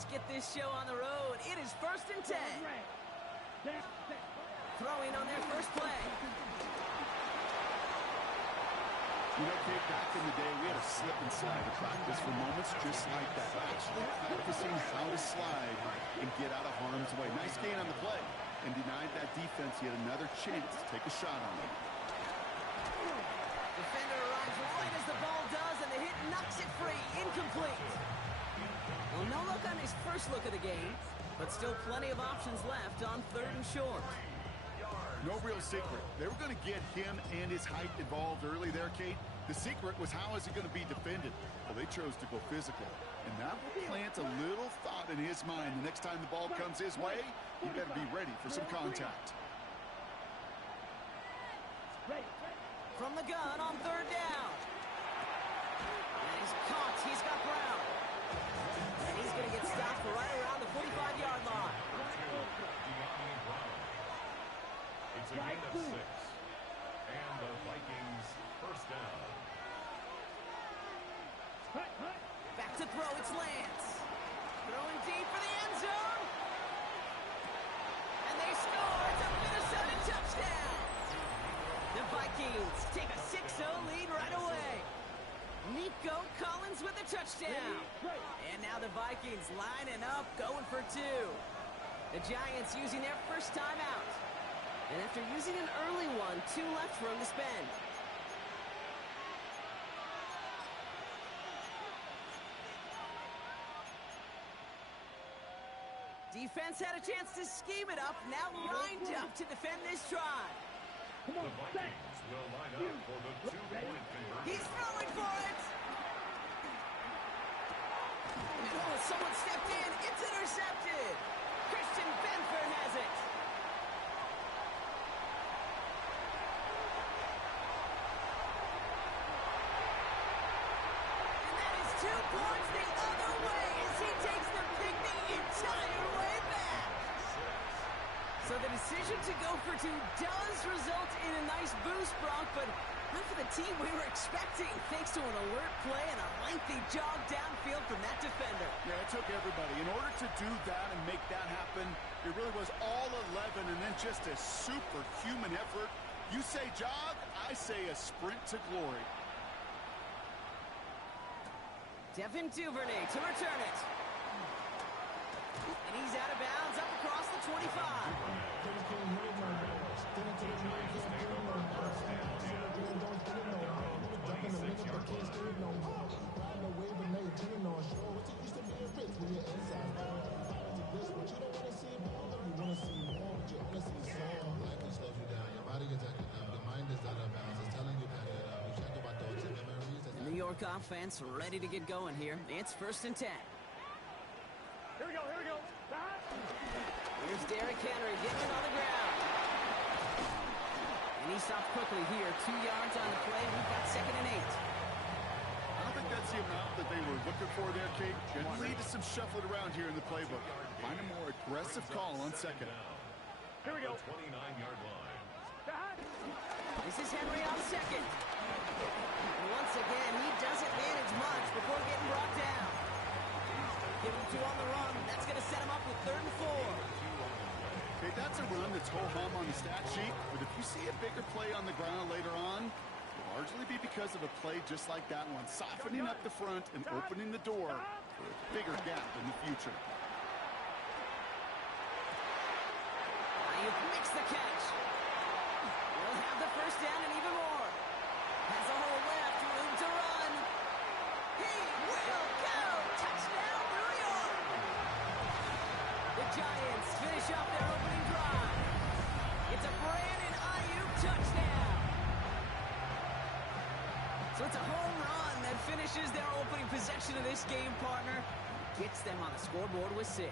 let's get this show on the road. It is 1st and 10. Throwing on their first play. You know, Kate, back in the day, we had a slip and slide to practice for moments just like that. Actually practicing how to slide and get out of harm's way. Nice gain on the play. And denied that defense yet another chance to take a shot on him. Defender arrives right as the ball does, and the hit knocks it free. Incomplete. Well, no look on his first look of the game, but still plenty of options left on 3rd and short. No real secret. They were going to get him and his height involved early there, Kate. The secret was how is it going to be defended? Well, they chose to go physical. And that will plant a little thought in his mind. The next time the ball comes his way, he better be ready for some contact. From the gun on 3rd down. And he's caught. He's got Brown. And he's going to get stopped right around the 45-yard line. It's a gain of 6. And the Vikings first down. Back to throw. It's Lance. Throwing deep for the end zone. And they score. It's a Minnesota touchdown. The Vikings take a 6-0 lead right away. Nico Collins with a touchdown. And now the Vikings lining up, going for 2. The Giants using their first timeout. And after using an early one, 2 left for him to spend. Defense had a chance to scheme it up, now lined up to defend this drive. The Vikings will line up for the 2-point conversion. He's throwing for it! Oh, someone stepped in. It's intercepted. Christian Benford has it. And that is 2 points the other way as he takes the pick the entire way back. So the decision to go for 2 does result in a nice boost, Bronk, but not for the team we were expecting, thanks to an alert play and a lengthy jog downfield from that defender. Yeah, it took everybody. In order to do that and make that happen, it really was all 11 and then just a superhuman effort. You say jog, I say a sprint to glory. Devin Duvernay to return it. And he's out of bounds up across the 25. The New York offense ready to get going here. It's 1st and 10. Here we go. Here's Derrick Henry getting it on the ground. And he stopped quickly here. 2 yards on the play. We've got 2nd and 8. I don't think that's the amount that they were looking for there, Kate. It lead to some shuffling around here in the playbook. Find a more aggressive call on 2nd. Here we go. 29-yard line. This is Henry on 2nd. And once again, he doesn't manage much before getting brought down. Give him 2 on the run. That's going to set him up with 3rd and 4. Okay, that's a run that's ho-hum on the stat sheet, but if you see a bigger play on the ground later on, it'll largely be because of a play just like that one, softening up the front and opening the door for a bigger gap in the future. Ayuk makes the catch. He'll have the first down and even more. Has a hole left, room to run. He will go! Touchdown, New York! The Giants finish off their opening drive. It's a Brandon Ayuk touchdown. So it's a home run that finishes their opening possession of this game, partner. Gets them on the scoreboard with 6.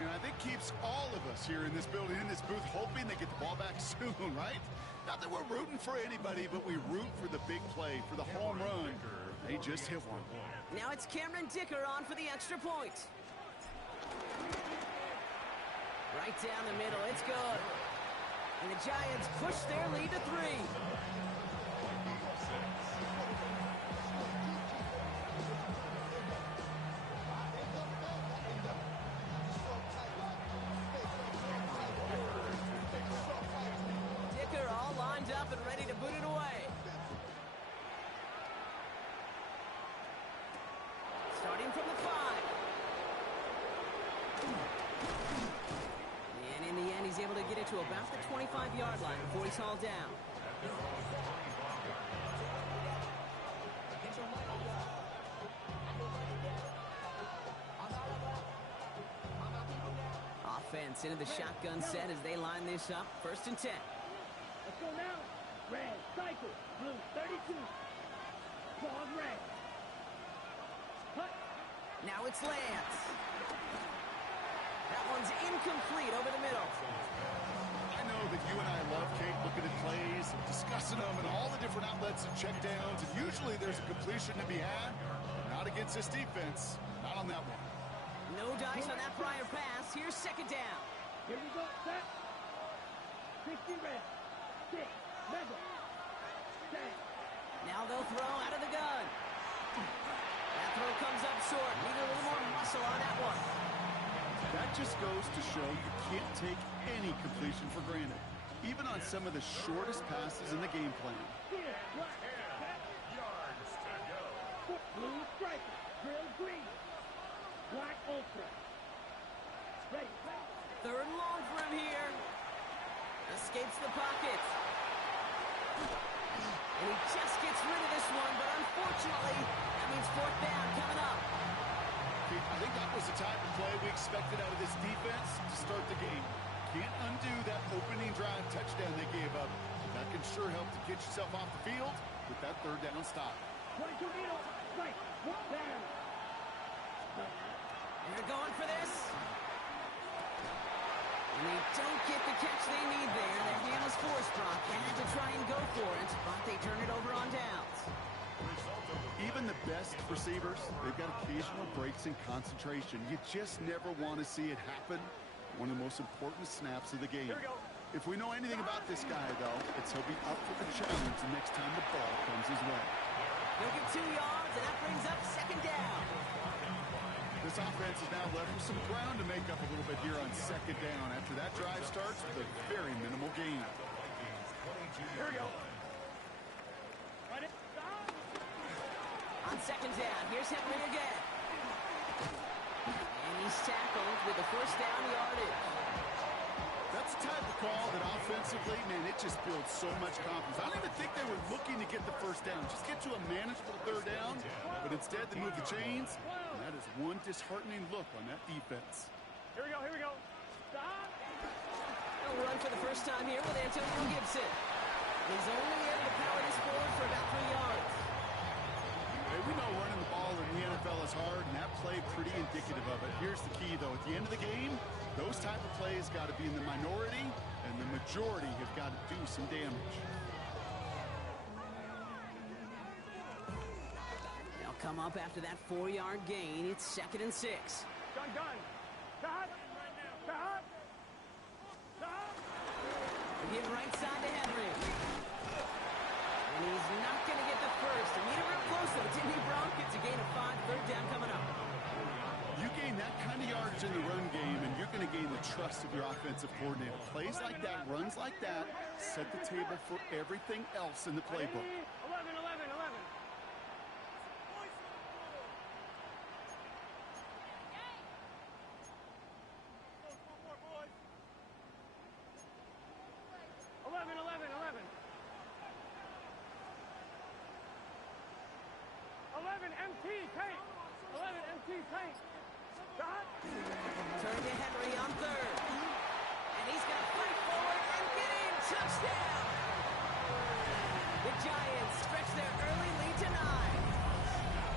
And I think keeps all of us here in this building, in this booth, hoping they get the ball back soon, right? Not that we're rooting for anybody, but we root for the big play, for the home run. They just hit one. Now it's Cameron Dicker on for the extra point. Right down the middle, it's good. And the Giants push their lead to 3. to about the 25-yard line before he's hauled down. Offense into the shotgun set as they line this up. 1st and 10. Let's go now. Red, cycle, blue, 32. Dog red. Cut. Now it's Lance. That one's incomplete over the middle. I know that you and I love, Kate, looking at plays, discussing them, and all the different outlets and checkdowns, and usually there's a completion to be had. Not against this defense. Not on that one. No dice on that prior pass. Here's 2nd down. Here we go. Set. 60 red. 6. Mega. 10. Now they'll throw out of the gun. That throw comes up short. Need a little more muscle on that one. That just goes to show you can't take any completion for granted, even on some of the shortest passes in the game plan. Here. Black. Set. Yards to go. Blue striker. Grill green. Black ultra. Ready. 3rd and long for him here. Escapes the pocket. And he just gets rid of this one, but unfortunately, that means 4th down coming up. I think that was the type of play we expected out of this defense to start the game. Can't undo that opening drive touchdown they gave up. That can sure help to get yourself off the field with that 3rd down stop. 22 meter. Right. Look down. They're going for this. And they don't get the catch they need there. Their hand was forced, Brock. Had to try and go for it, but they turn it over on downs. Even the best receivers, they've got occasional breaks in concentration. You just never want to see it happen. One of the most important snaps of the game. Here we go. If we know anything about this guy, though, it's he'll be up for the challenge the next time the ball comes his way. He'll get 2 yards, and that brings up 2nd down. This offense is now left with some ground to make up a little bit here on 2nd down after that drive starts with a very minimal gain. Here we go. Ready. On 2nd down, here's Henry again. And he's tackled with the 1st down yardage. That's the type of call that offensively, man, it just builds so much confidence. I don't even think they were looking to get the 1st down. Just get to a manageable 3rd down. But instead, they move the chains. And that is one disheartening look on that defense. Here we go. Here we go. Stop. They'll run for the first time here with Antonio Gibson. He's only able to power this forward for about 3 yards. Hey, we know running the ball in the NFL is hard, and that play pretty indicative of it. Here's the key, though. At the end of the game, those type of plays got to be in the minority, and the majority have got to do some damage. They'll come up after that 4-yard gain. It's 2nd and 6. Gun. Cut. Cut. Cut. Give right side to Henry. And he's not going to get the first. He needed real close, though, didn't he, Brock? It's a gain of 5, 3rd down coming up. You gain that kind of yardage in the run game, and you're going to gain the trust of your offensive coordinator. Plays like that, runs like that, set the table for everything else in the playbook. 11. MT tank. 11 MT tank. Dot. Turn to Henry on 3rd. And he's going to fight forward and get in. Touchdown. The Giants stretch their early lead to 9.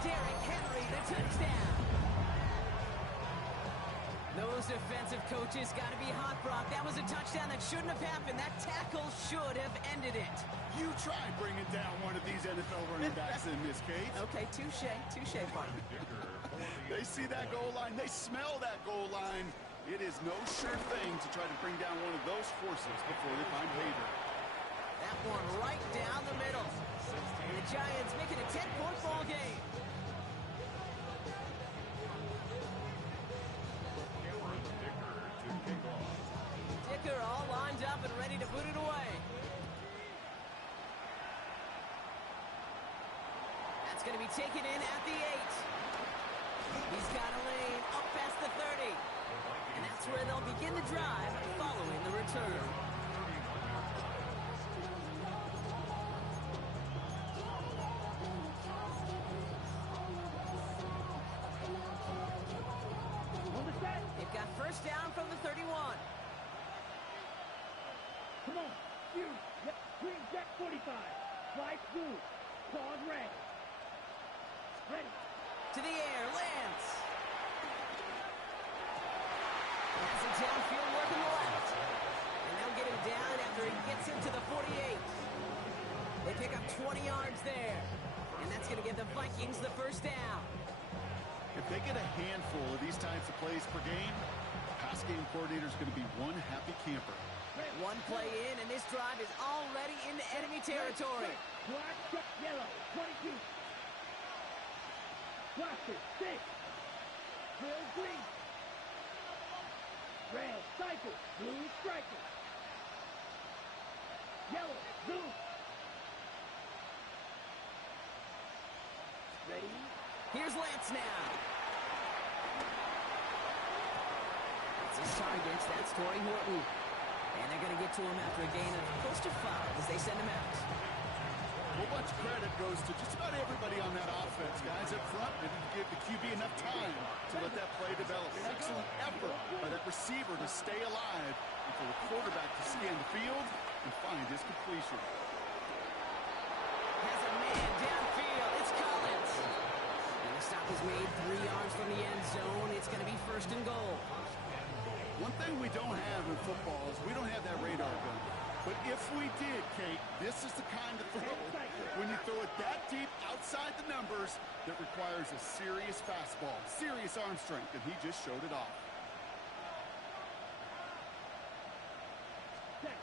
Derrick Henry, the touchdown. Those defensive coaches got to be hot, Brock. That was a touchdown that shouldn't have happened. That tackle should have ended it. You try bringing down one of these NFL running backs in this case. Okay, touche, partner. They see that goal line. They smell that goal line. It is no sure thing to try to bring down one of those forces before they find pay dirt. That one right down the middle. And the Giants make it a 10-point ball game. Dicker all lined up and ready to put it away. That's going to be taken in at the 8. He's got a lane up past the 30. And that's where they'll begin the drive following the return. Come on. You. Yep. Green Jack 45. Slide through. Claws red. Ready. To the air, Lance. Has it downfield working the left. And they'll get him down after he gets into the 48. They pick up 20 yards there. And that's going to give the Vikings the first down. If they get a handful of these types of plays per game, the pass game coordinator is going to be one happy camper. One play in, and this drive is already into enemy territory. Black, yellow, 22. Blaster, 6. Drill, green. Red, cycle, blue, striker. Yellow, blue. Ready? Here's Lance now. It's his target. That's Torrey Horton. And they're going to get to him after a gain of close to 5 as they send him out. Well, much credit goes to just about everybody on that offense. Guys up front, they didn't give the QB enough time to let that play develop. Excellent effort by that receiver to stay alive and for the quarterback to scan the field and find his completion. Has a man downfield. It's Collins. And the stop is made 3 yards from the end zone. It's going to be first and goal. One thing we don't have in football is we don't have that radar gun. But if we did, Kate, this is the kind of throw, when you throw it that deep outside the numbers, that requires a serious fastball, serious arm strength, and he just showed it off. And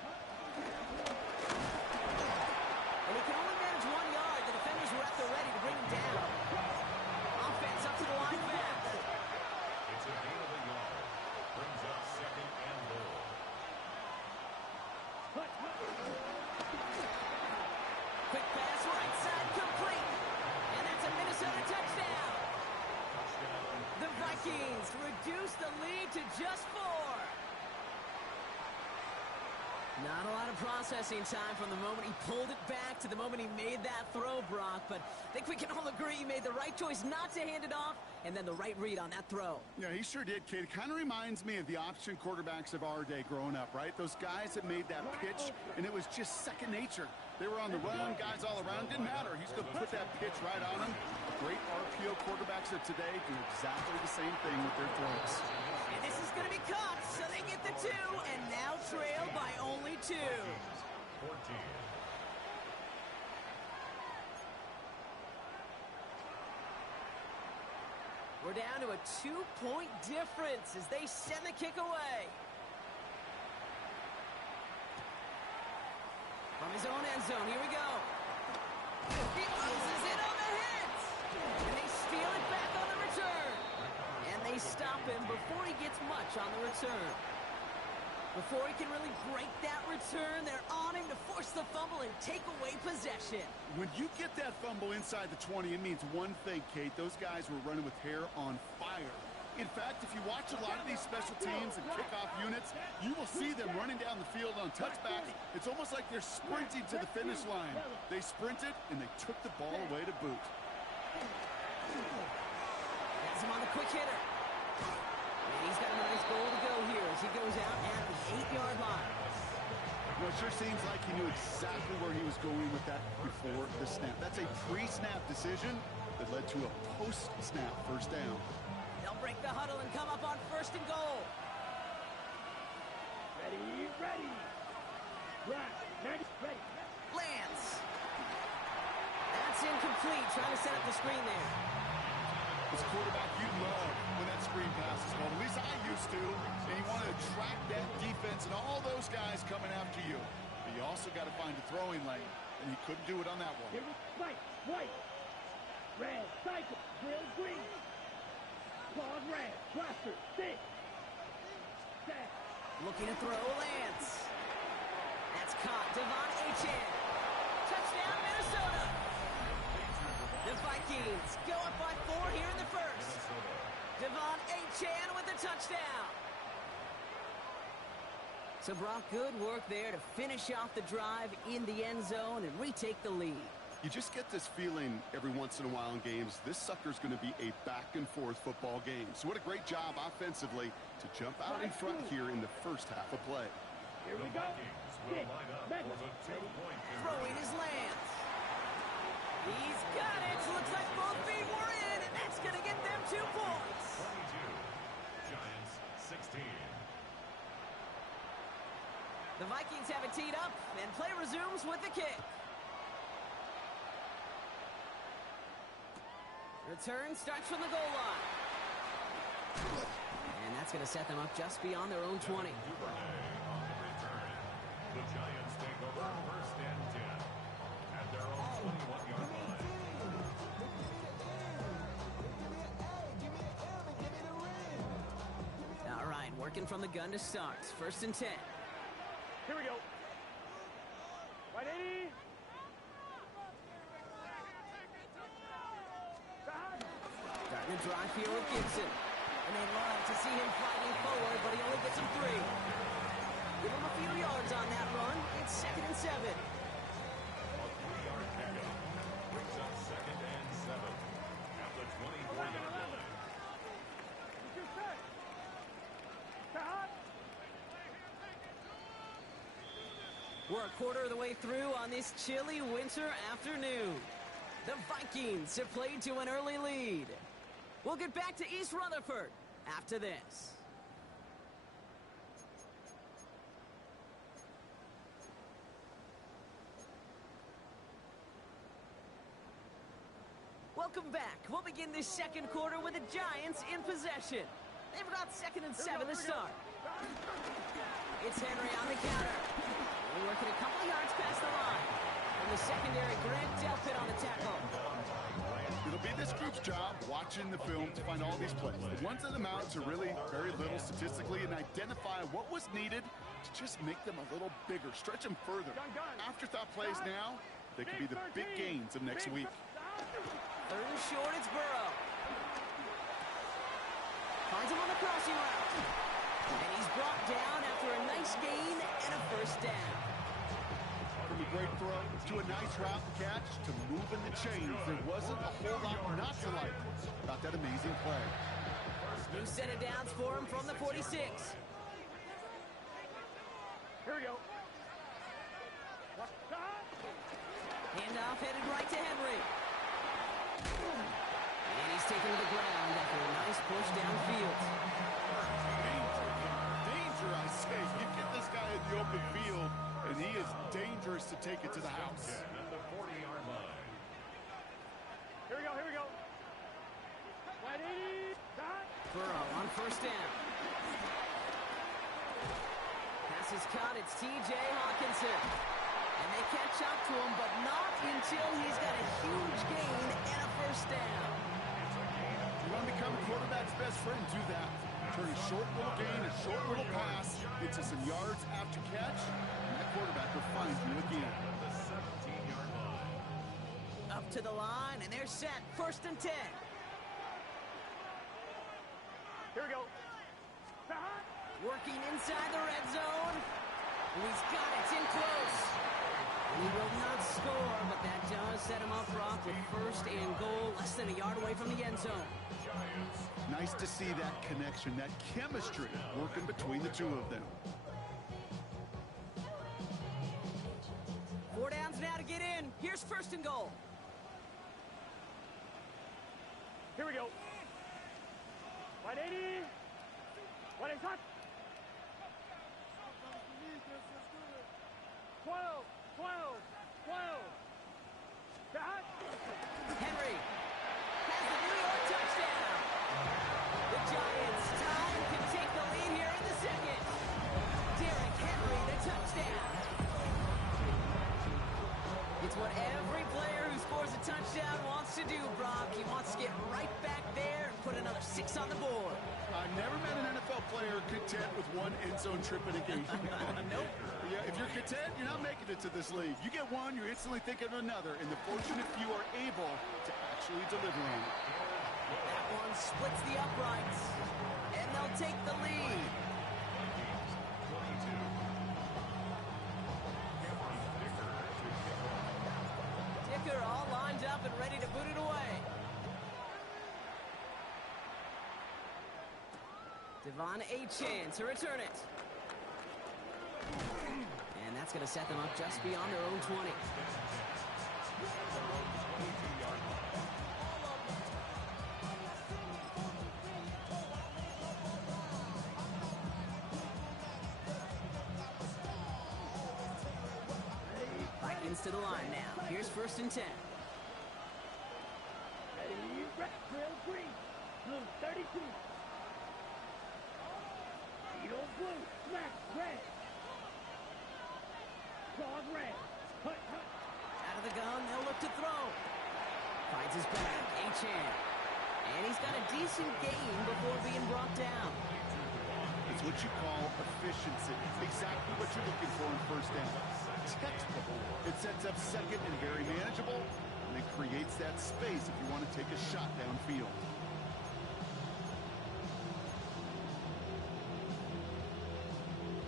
he can only manage 1 yard. The defenders were at the ready to bring him down. Offense up to the line fast. It's a gain of a yard. Brings up second and goal. Quick pass, right side, complete. And that's a Minnesota touchdown. The Vikings reduce the lead to just 4. Not a lot of processing time from the moment he pulled it back to the moment he made that throw, Brock. But I think we can all agree he made the right choice not to hand it off, and then the right read on that throw. Yeah, he sure did, Kate. It kind of reminds me of the option quarterbacks of our day growing up, right? Those guys that made that pitch, and it was just second nature. They were on the run, guys all around. Didn't matter. He's going to put that pitch right on him. Great RPO quarterbacks of today do exactly the same thing with their throws. And this is going to be caught, so they get the 2, and now trail by only 2. 14. We're down to a 2-point difference as they send the kick away. From his own end zone, here we go. He loses it on the hit. And they steal it back on the return. And they stop him before he gets much on the return. Before he can really break that return, they're on him to force the fumble and take away possession. When you get that fumble inside the 20, it means one thing, Kate. Those guys were running with hair on fire. In fact, if you watch a lot of these special teams and kickoff units, you will see them running down the field on touchbacks. It's almost like they're sprinting to the finish line. They sprinted, and they took the ball away to boot. Has him on the quick hitter. And he's got a nice goal to go here as he goes out at the 8-yard line. Well, it sure seems like he knew exactly where he was going with that before the snap. That's a pre-snap decision that led to a post-snap first down. They'll break the huddle and come up on first and goal. Ready, ready. Black, ready, ready. Lance. That's incomplete. Trying to set up the screen there. This quarterback, you love when that screen pass is called. At least I used to. And you want to attract that defense and all those guys coming after you. But you also got to find a throwing lane. And he couldn't do it on that one. Here we fight. White. Red. Cycle. Drill green. Claws red. Blaster. 6. Set. Looking to throw Lance. That's caught. Devon Achane. Touchdown, Minnesota. The Vikings go up by 4 here in the first. Devon Achane with the touchdown. So, Brock, good work there to finish off the drive in the end zone and retake the lead. You just get this feeling every once in a while in games. This sucker's going to be a back-and-forth football game. So what a great job offensively to jump out in front here in the first half of play. Here we The go. Vikings will line up for the 2-point Throwing his lands. He's got it. Looks like both feet were in, and that's going to get them 2 points. 22. Giants 16. The Vikings have it teed up, and play resumes with the kick. Return starts from the goal line. And that's going to set them up just beyond their own 20. On the return. The Giants take over first and 10 at their own 21-yard line. All right, working from the gun to start. First and 10. Here we go. Right, 80. Starting to drive here with Gibson. And they love to see him fighting forward, but he only gets him 3. Give him a few yards on that run. It's 2nd and 7. A 3-yard pickup brings up 2nd and 7 at the 24-yard line. We're a quarter of the way through on this chilly winter afternoon. The Vikings have played to an early lead. We'll get back to East Rutherford after this. Welcome back. We'll begin this second quarter with the Giants in possession. They've got 2nd and 7 to start. It's Henry on the counter. We're working a couple yards past the line. From the secondary, Grant Delpit on the tackle. It'll be this group's job watching the film to find all these plays. The ones that amount to really very little statistically and identify what was needed to just make them a little bigger, stretch them further. Afterthought plays now, they could be the big gains of next week. 3rd and short, it's Burrow. Finds him on the crossing route. And he's brought down after a nice gain and a first down. From a great throw to a nice route catch to moving the chains, there wasn't a whole lot not to like about that amazing play. New set of downs for him from the 46. Here we go. Handoff headed right to Henry. And he's taken to the ground after a nice push downfield. Danger, I say. You get this guy in the open field, and he is dangerous to take it to the house. At the 40-yard line. Here we go, here we go. Right, 80. Burrow on first down. Pass is caught. It's T.J. Hawkinson. And they catch up to him, but not until he's got a huge gain and a first down. You want to become a quarterback's best friend, do that. Turn a short little gain, a short little pass into some yards after catch, and that quarterback will find you again. At the 17-yard line. Up to the line, and they're set. 1st and 10. Here we go. Working inside the red zone. He's got it. It's in close. He will not score, but that does set him up front with 1st and goal, less than a yard away from the end zone. Nice to see that connection, that chemistry working between the two of them. 4 downs now to get in. Here's 1st and goal. Here we go. Right, 80. Right, it's hot. 12, 12, 12. Henry has the New York touchdown. The Giants time can take the lead here in the second. Derrick Henry, the touchdown. It's what every player who scores a touchdown wants to do, Brock. He wants to get right back there and put another 6 on the board. I've never met an NFL player content with one end zone trip in a game. Nope. Yeah, if you're content, you're not making it to this league. You get one, you're instantly thinking of another, and the fortunate few are able to actually deliver on it. That one splits the uprights, and they'll take the lead. Dicker all lined up and ready to boot it away. Devon Achane to return it. And that's That's going to set them up just beyond their own 20. Vikings to the line now. Here's 1st and 10. Ready, red, drill, green. Blue, 32. Beetle, blue, smack, red. Claws, red. Hut, hut. Out of the gun, they'll look to throw. Finds his back, H-hand. And he's got a decent gain before being brought down. It's what you call efficiency. Exactly what you're looking for in 1st down. Textbook. It sets up 2nd and very manageable, and it creates that space if you want to take a shot downfield.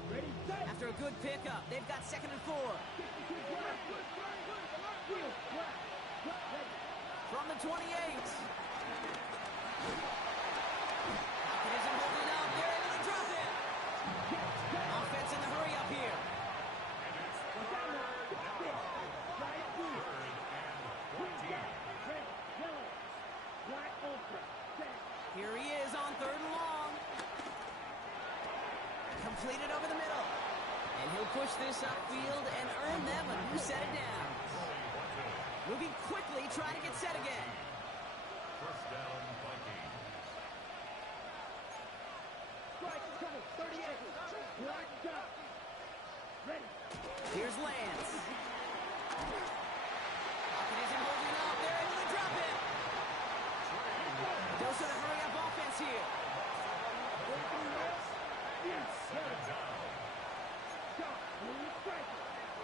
Ready, set. After a good pickup, they've got 2nd and 4. Wheel, flat. Ready. From the 28. Falcon isn't holding up. They're able to drop it. Offense in the hurry up here. Here he is on 3rd and long. Completed over the middle. And he'll push this upfield and earn them a new set of downs. Moving quickly, trying to get set again. 1st down, Vikings. Strike, cover, 38. Black dot. Ready. Here's Lance. Falcon isn't holding up. They're able to drop it. Dose of the hurry-up offense here. Yes, sir. Dot, blue, strike.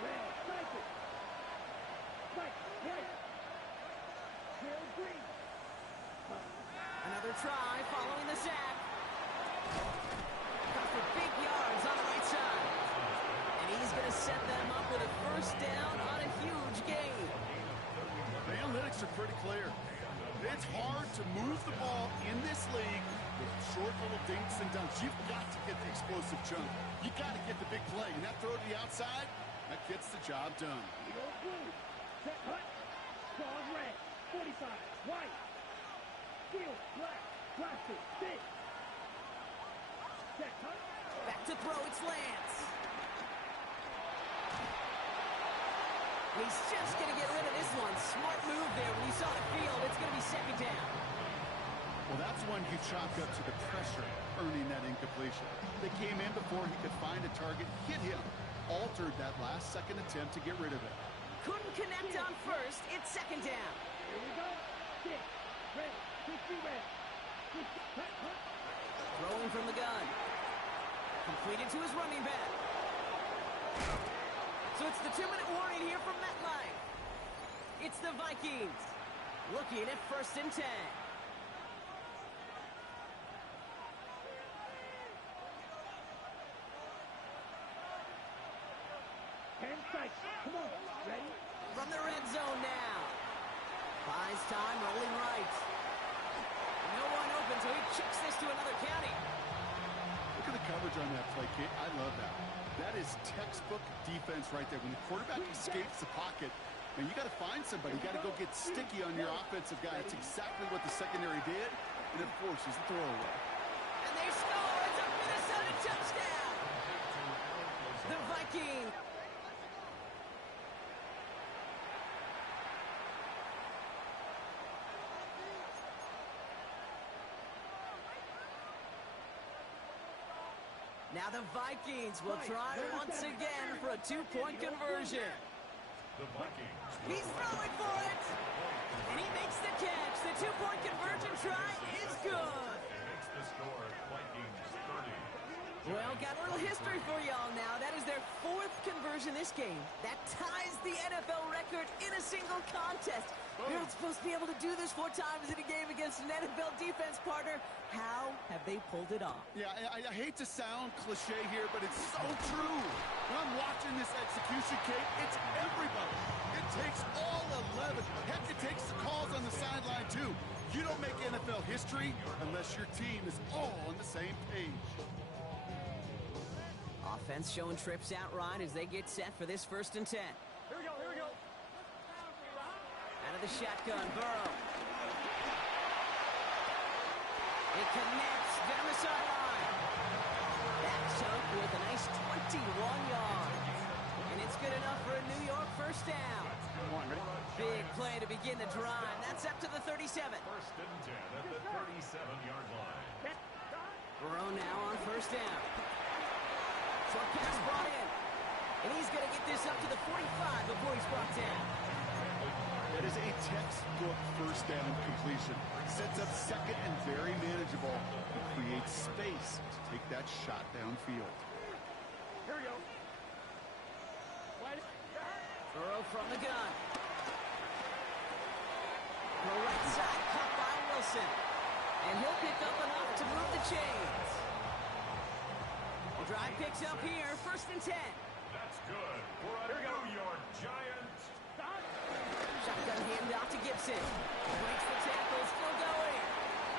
Red, strike it. Strike, right. Drill, green. Another try following the sack. Got for big yards on the right side. And he's going to set them up with a 1st down on a huge gain. The analytics are pretty clear. It's hard to move the ball in this league with short little dinks and dunks. You've got to get the explosive chunk. You got to get the big play. And that throw to the outside, that gets the job done. Beetle, blue. Set, hut. Claws, red. 45. White. Steel, black. Plastic, thick. Set, hut. Back to throw, it's Lance. He's just going to get rid of this one. Smart move there when he saw the field. It's going to be 2nd down. Well, that's one you chalk up to the pressure earning that incompletion. They came in before he could find a target, hit him, altered that last 2nd attempt to get rid of it. Couldn't connect on 1st. It's 2nd down. Here we go. Stick. Red. 50 red. 50. Hut, hut. Throwing from the gun. Completed to his running back. So it's the 2-minute warning here from MetLife. It's the Vikings looking at 1st and 10. Hand strike. Come on. Ready? From the red zone now. Buys time, rolling right. No one open, so he chucks this to another county. Look at the coverage on that play, Kate. I love that. That is textbook defense right there. When the quarterback escapes the pocket, and you got to find somebody. You got to go get sticky on your offensive guy. It's exactly what the secondary did, and it forces the throwaway. And they score. It's a Minnesota touchdown. The Vikings. Now the Vikings will try once again for a 2-point conversion. The Vikings. He's throwing for it. And he makes the catch. The 2-point conversion try is good. Makes the score Vikings 30. Well, got a little history for y'all now. That is their 4th conversion this game. That ties the NFL record in a single contest. You're not supposed to be able to do this 4 times in a game against an NFL defense partner. How have they pulled it off? Yeah, I hate to sound cliche here, but it's so true. When I'm watching this execution, Kate, it's everybody. It takes all 11. Heck, it takes the calls on the sideline, too. You don't make NFL history unless your team is all on the same page. Offense showing trips out right as they get set for this 1st and 10. Here we go, here we go. Out of the shotgun, Burrow. It connects down the sideline. That's up with a nice 21 yards. And it's good enough for a New York 1st down. Big play to begin the drive. That's up to the 37. 1st and 10 at the 37-yard line. Burrow now on 1st down. Short pass brought in. And he's going to get this up to the 45 before he's brought down. That is a textbook 1st down completion. Sets up 2nd and very manageable. It creates space to take that shot downfield. Here we go. Burrow from the gun. The right side cut by Wilson. And he'll pick up enough to move the chains. The drive picks up here, 1st and 10. That's good for a New York Giants. Shotgun handoff to Gibson. Breaks the tackle, still going.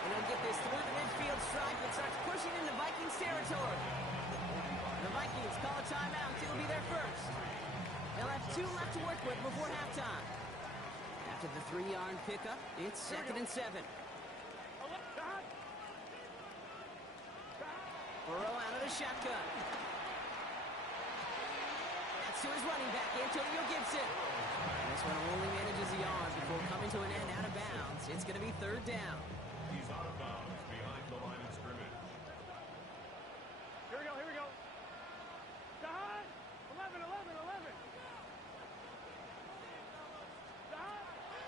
And he'll get this through the midfield stripe and starts pushing into Vikings territory. The Vikings call a timeout. It'll be their 1st. They'll have 2 left to work with before halftime. After the 3-yard pickup, it's 2nd and 7. Burrow out of the shotgun. That's to his running back, Antonio Gibson. This one only manages a yard before coming to an end out of bounds. It's going to be 3rd down. He's out of bounds behind the line of scrimmage. Here we go, here we go. 11, 11, 11.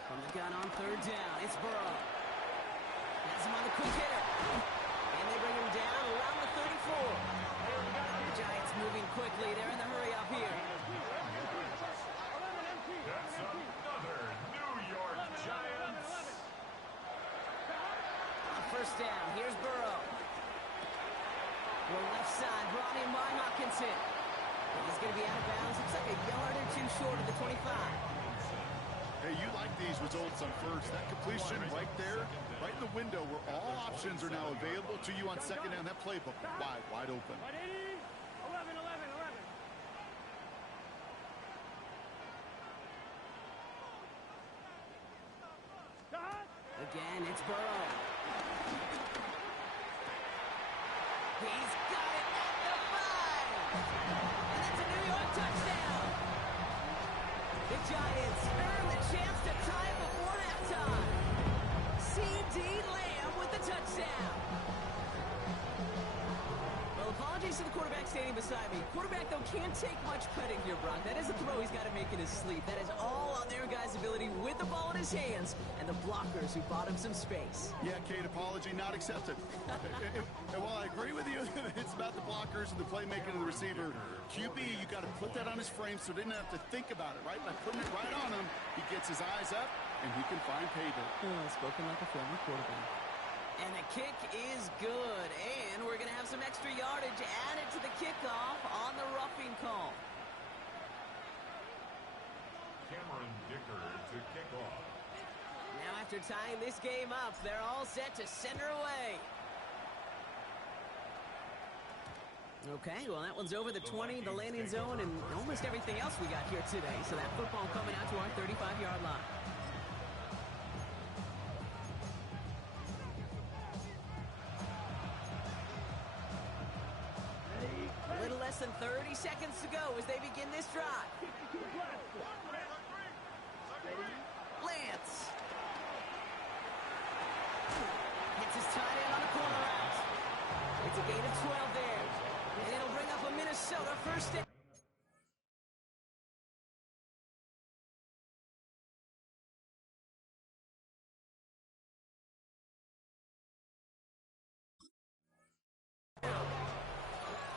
From the gun on 3rd down, it's Burrow. Has him on the quick hitter. And they bring him down around the 34. The Giants moving quickly. They're in the hurry up here. That's another New York Giants. On 1st down, here's Burrow. The left side brought in by Hawkinson. He's going to be out of bounds. Looks like a yard or 2 short of the 25. Hey, you like these results on 1st. That completion right there, right in the window where all options are now available to you on 2nd down. That playbook wide open. 11, 11, 11. Again, it's Burrow. He's got it at the 5. And that's a New York touchdown. The Giants earn the chance to tie it before halftime. C.D. Lamb with the touchdown. Well, apologies to the quarterback standing beside me. Quarterback, though, can't take much credit here, Brock. That is a throw he's got to make in his sleep. That is all on their guy's ability with the ball in his hands and the blockers who bought him some space. Yeah, Kate, apology not accepted. And while I agree with you, it's about the blockers and the playmaking of the receiver. QB, you got to put that on his frame so he didn't have to think about it, right? By putting it right on him, he gets his eyes up and he can find paydirt. Spoken like a former quarterback. And the kick is good. And we're going to have some extra yardage added to the kickoff on the roughing call. Cameron Dicker to kick off. Now after tying this game up, they're all set to center away. Okay, well that one's over the 20, the landing zone, and almost everything else we got here today. So that football coming out to our 35-yard line. A little less than 30 seconds to go as they begin this drive. Lance. Hits his tight end on the corner out. It's a gain of 12 there. And it'll bring up a Minnesota 1st down.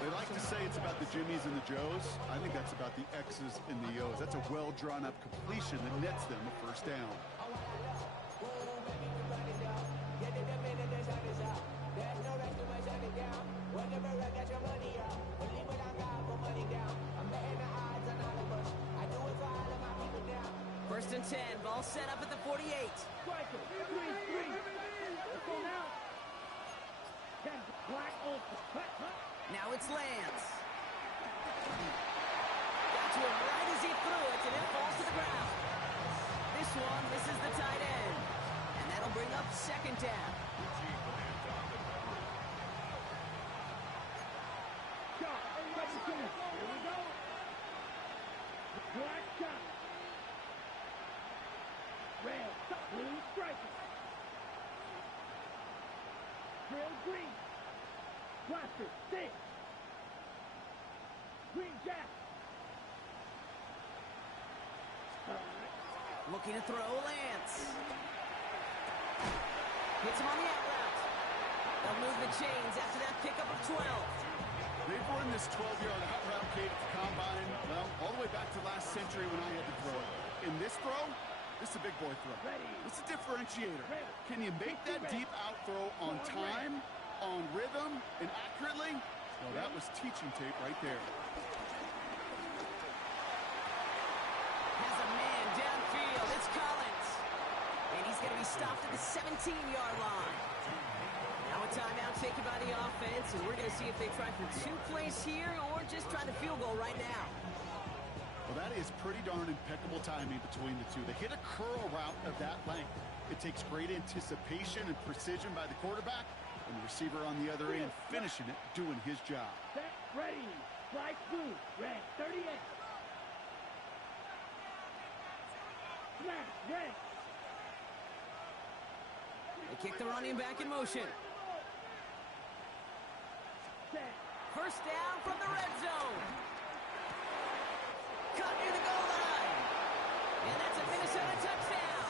They like to say it's about the Jimmies and the Joes. I think that's about the X's and the O's. That's a well-drawn-up completion that nets them a 1st down. First and 10, ball set up at the 48. Striker, 3-3. Let's go now. 10, black, open. Cut. Now it's Lance. to him right as he threw it, and it falls to the ground. This one misses the tight end. And that'll bring up second down. Shot. Second chance. Here we go. Black shot. Red. Blue striker. Drill green. Blaster. 6. Green jack. Looking to throw, Lance. Hits him on the out route. They'll move the chains after that pickup of 12. They've run this 12-yard out route, Kate, at the combine, well, all the way back to last century when I had to throw it. In this throw, this is a big boy throw. It's a differentiator. Can you make that deep out throw on time, on rhythm, and accurately? Well, that was teaching tape right there. Has a man downfield. It's Collins. And he's going to be stopped at the 17-yard line. Now a timeout taken by the offense, and we're going to see if they try for 2 plays here or just try the field goal right now. Well, that is pretty darn impeccable timing between the two. They hit a curl route of that length. It takes great anticipation and precision by the quarterback, and the receiver on the other end finishing it, doing his job. Set, ready. Flight blue. Red. 38. Snap. Red. They kick the running back in motion. Set. First down from the red zone. Cut near the goal line. And that's a Minnesota touchdown.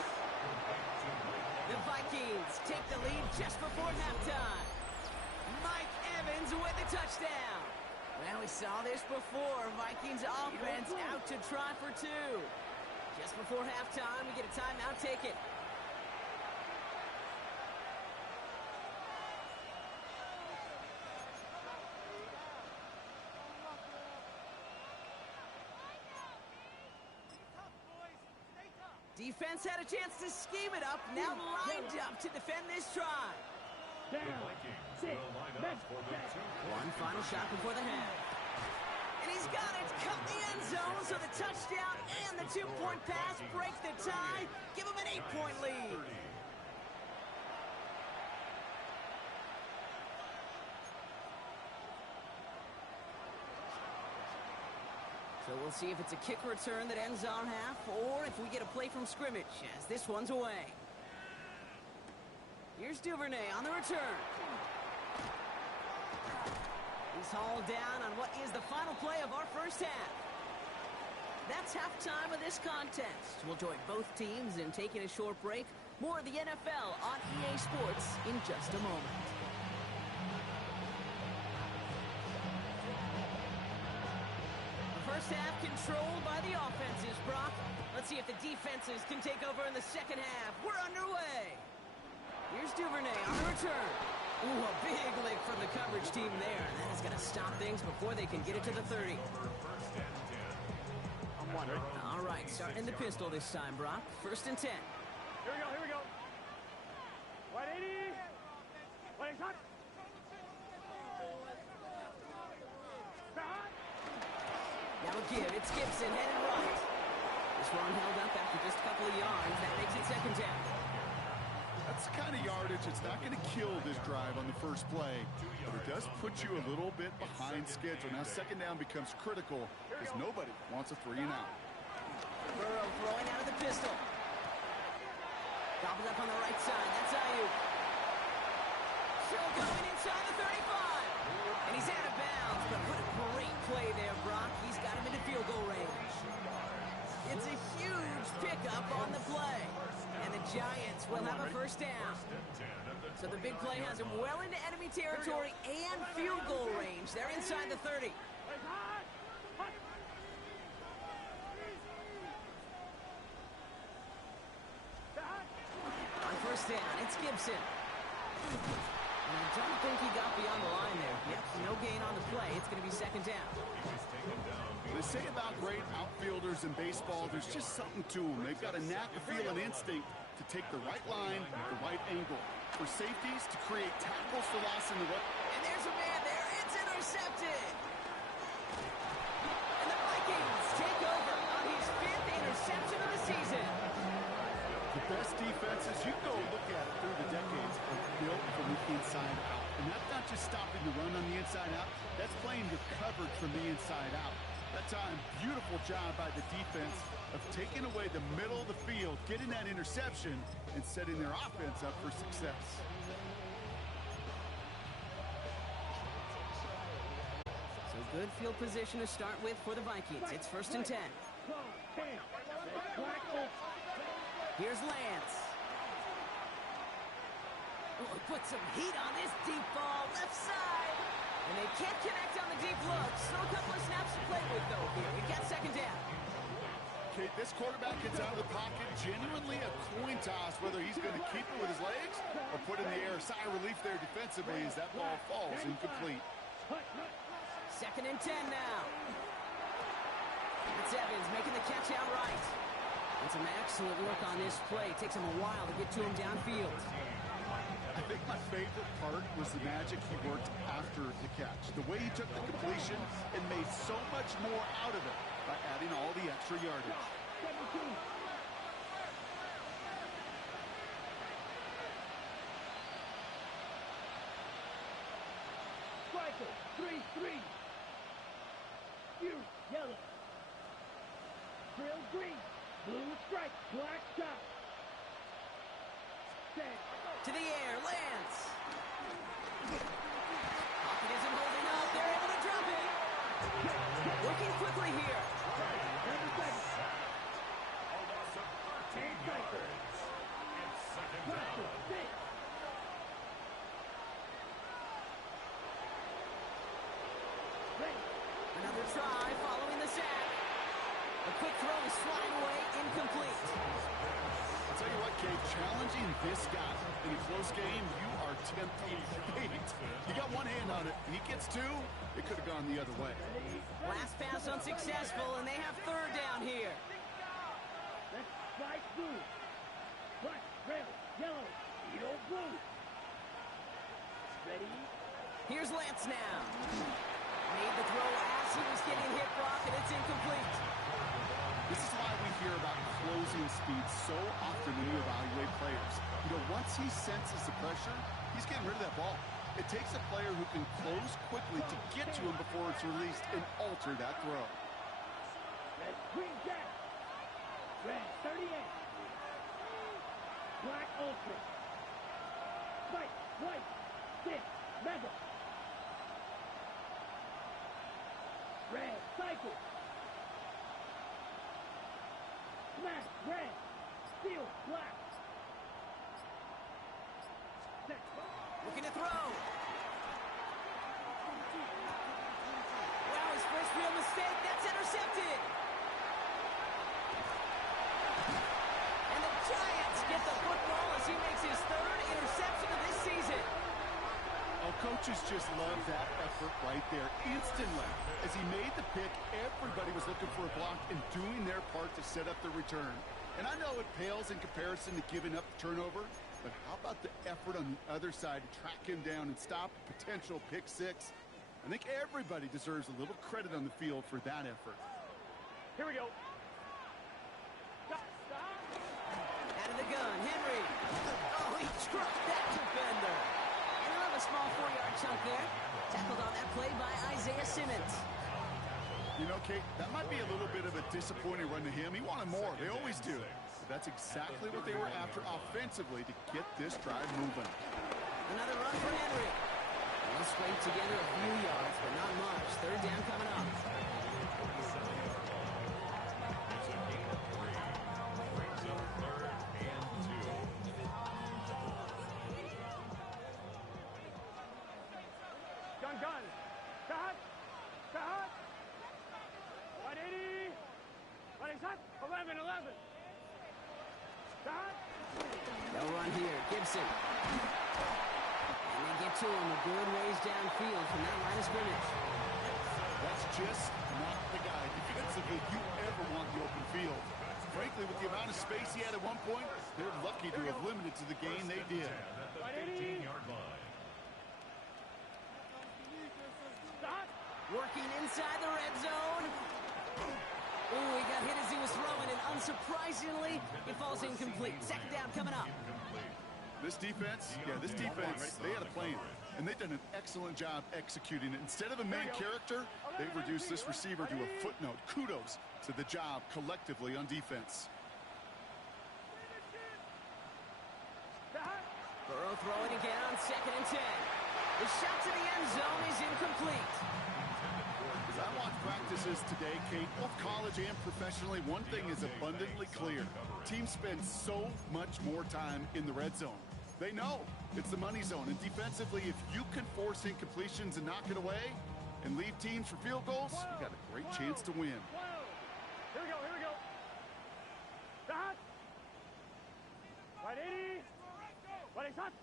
The Vikings take the lead just before halftime. Mike Evans with the touchdown. Well, we saw this before. Vikings offense out to try for 2. Just before halftime, we get a timeout taken. Defense had a chance to scheme it up, now lined up to defend this try. The Down. Vikings 6. will line up for the 2. One final shot before the half. And he's got it, cut the end zone, so the touchdown and the 2-point pass break the tie, give him an 8-point lead. So we'll see if it's a kick return that ends on half, or if we get a play from scrimmage, as this one's away. Here's Duvernay on the return. He's hauled down on what is the final play of our first half. That's halftime of this contest. We'll join both teams in taking a short break. More of the NFL on EA Sports in just a moment. First half controlled by the offenses, Brock. Let's see if the defenses can take over in the second half. We're underway. Here's Duvernay on the return. Ooh, a big lick from the coverage team there. And that is going to stop things before they can get it to the 30. All right, starting in the pistol this time, Brock. 1st and 10. Here we go. 180. 180. Now a give. It's Gibson headed right. This one held up after just a couple of yards. That makes it 2nd down. That's the kind of yardage that's not going to kill this drive on the first play, but it does put you a little bit behind schedule. Now 2nd down becomes critical because nobody wants a 3 and out. Burrow throwing out of the pistol. Gobbles up on the right side. That's Ayuk. Still going inside the 35. And he's out of bounds, but what a great play there, Brock. He's got him into field goal range. It's a huge pickup on the play. And the Giants will have a 1st down. So the big play has him well into enemy territory and field goal range. They're inside the 30. On 1st down, it's Gibson. And I don't think he got beyond the line there. Yep, no gain on the play. It's going to be 2nd down. They say about great outfielders in baseball, there's just something to them. They've got a knack, a feel, an instinct to take the right line, the right angle. For safeties, to create tackles for loss in the way. And there's a man there. It's intercepted. And the Vikings take interception of the season. The best defenses you go look at through the decades are built from the inside out. And that's not just stopping the run on the inside out. That's playing your coverage from the inside out. That time, beautiful job by the defense of taking away the middle of the field, getting that interception, and setting their offense up for success. So good field position to start with for the Vikings. It's 1st and 10. Here's Lance. Oh, put some heat on this deep ball, left side. And they can't connect on the deep look. Still a couple of snaps to play with, though, here. We've got 2nd down. Okay, this quarterback gets out of the pocket, genuinely a coin toss, whether he's going to keep it with his legs or put in the air. Sigh of relief there defensively as that ball falls incomplete. 2nd and 10 now. It's Evans making the catch outright. And some excellent work on this play. It takes him a while to get to him downfield. I think my favorite part was the magic he worked after the catch. The way he took the completion and made so much more out of it by adding all the extra yardage. 17. Striker, 3-3. Hughes, yellow. Drill, green. Blue strike, black shot. Set. To the air, Lance. Pocket isn't holding up. They're able to drop it. Working quickly here. Number 7. A loss of 13 yards. It's 2nd Blaster, down. 6. Ready. Another try following the sack. A quick throw is flying away, incomplete. I'll tell you what, Kate, challenging this guy in a close game, you are tempting fate. You got one hand on it, he gets 2, it could have gone the other way. Last pass unsuccessful, and they have 3rd down here. Let's strike blue. Black, red, yellow, Edo blue. Ready? Here's Lance now. Made the throw as he was getting hit, Brock, and it's incomplete. This is why we hear about closing speed so often when you evaluate players. You know, once he senses the pressure, he's getting rid of that ball. It takes a player who can close quickly to get to him before it's released and alter that throw. Red, green, jack. Red, 38. Black, ultra. White, white, 6, mega. Red, cycle. Smash, red. Steel, black. Set. Looking to throw. Wow, his first real mistake. That's intercepted. And the Giants get the football as he makes his 3rd interception of this season. Oh, coaches just love that effort right there. Instantly, as he made the pick, everybody was looking for a block and doing their part to set up the return. And I know it pales in comparison to giving up the turnover, but how about the effort on the other side to track him down and stop a potential pick 6? I think everybody deserves a little credit on the field for that effort. Here we go. Out of the gun, Henry. Oh, he trucked that defender. And he'll have a small 4-yard chunk there. Tackled on that play by Isaiah Simmons. You know, Kate, that might be a little bit of a disappointing run to him. He wanted more. They always do. But that's exactly what they were after offensively to get this drive moving. Another run for Henry. They'll scrape together a few yards, but not much. 3rd down coming up. It's a gain of 3. Brings up 3rd and 2. Gun, gun. Cut. Cut. 180. What is that? 11, 11. Cut. They'll run here. Gibson. And they get to him a good ways downfield from that line of scrimmage. That's just not the guy defensively you ever want in the open field. Frankly, with the amount of space he had at one point, they're lucky to have limited to the gain they did. At the 15-yard line. Stop. Working inside the red zone. Ooh, he got hit as he was throwing, and unsurprisingly, it falls incomplete. Second down coming up. This defense, they had a plan, and they've done an excellent job executing it. Instead of a main character, they've reduced this receiver to a footnote. Kudos to the job collectively on defense. Burrow throwing again on 2nd and 10. The shot to the end zone is incomplete. As I watch practices today, Kate, both college and professionally, one thing is abundantly clear. Teams spend so much more time in the red zone. They know it's the money zone, and defensively, if you can force incompletions and knock it away and leave teams for field goals, you got a great chance to win. Here we go. Stop. Right 80. Right shot.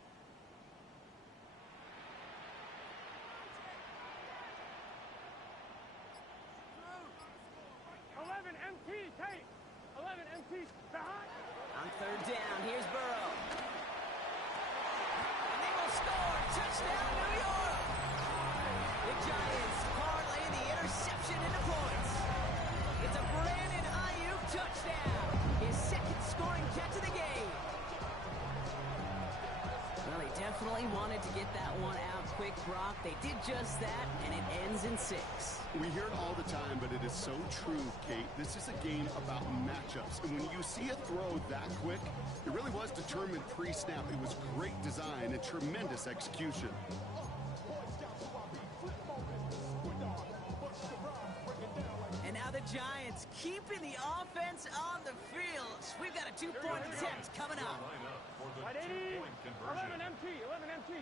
11 MT, take. 11 MT, behind. On 3rd down, here's Burrow. And they will score. Touchdown, New York. The Giants parlay the interception into points. It's a Brandon Ayuk touchdown. His 2nd scoring catch of the game. Well, he definitely wanted to get that one out quick, Brock. They did just that, and it ends in 6. We hear it all the time, but it is so true, Kate. This is a game about matchups. And when you see a throw that quick, it really was determined pre-snap. It was great design and tremendous execution. And now the Giants keeping the offense on the field. We've got a 2-point attempt coming up. Right 80. 11 MT, 11 MT.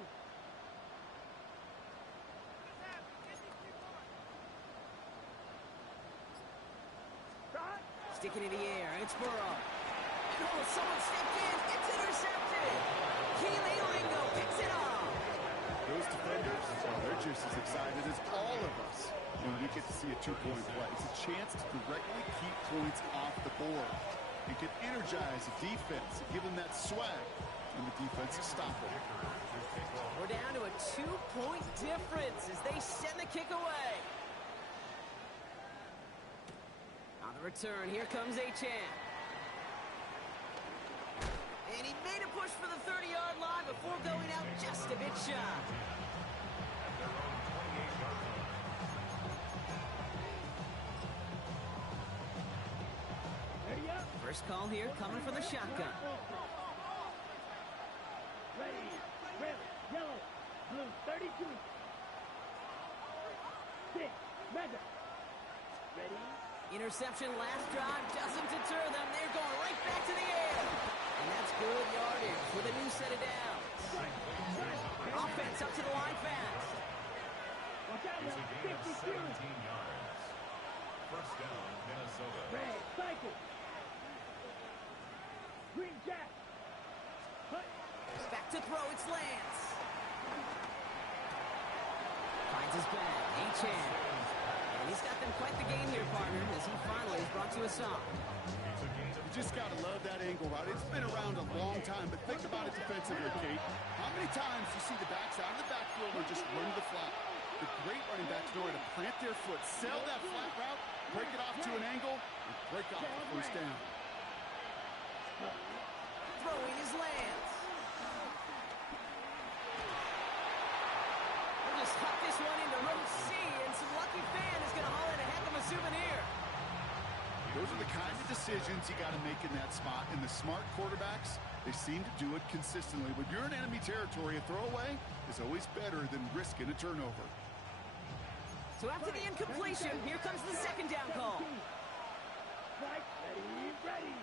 Sticking in the air, it's Burrow. Oh, someone stepped in. It's intercepted. Keely Ringo picks it off. Those defenders, they're just as excited as all of us when we get to see a 2-point play. It's a chance to directly keep points off the board. It can energize the defense and give them that swag when the defense is stopping. We're down to a 2-point difference as they send the kick away. On the return, here comes Achane. And he made a push for the 30-yard line before going out just a bit shy. First call here coming from the shotgun. Ready, red, yellow, blue, 32. 6, red. Ready. Interception last drive doesn't deter them. They're going right back to the air. And that's good yardage with a new set of downs. Offense up to the line fast. Watch out, He's a gain of 52. 17 yards. First down, Minnesota. Red, cycle. Green jack. Hut. Back to throw, it's Lance. Finds his back, Achane. And he's got them quite the game here, partner, as he finally is brought to a stop. You just got to love that angle route. It's been around a long time, but think about it defensively, Kate. How many times do you see the backs out of the backfield or just run the flat? The great running backs know how to plant their foot, sell that flat route, break it off to an angle, and break off the first down. Throwing his Lance. We'll just huck this one into row C, and some lucky fan is going to haul in a heck of a souvenir. Those are the kind of decisions you got to make in that spot. And the smart quarterbacks, they seem to do it consistently. When you're in enemy territory, a throwaway is always better than risking a turnover. So after the incompletion, here comes the 2nd down call. Right, ready.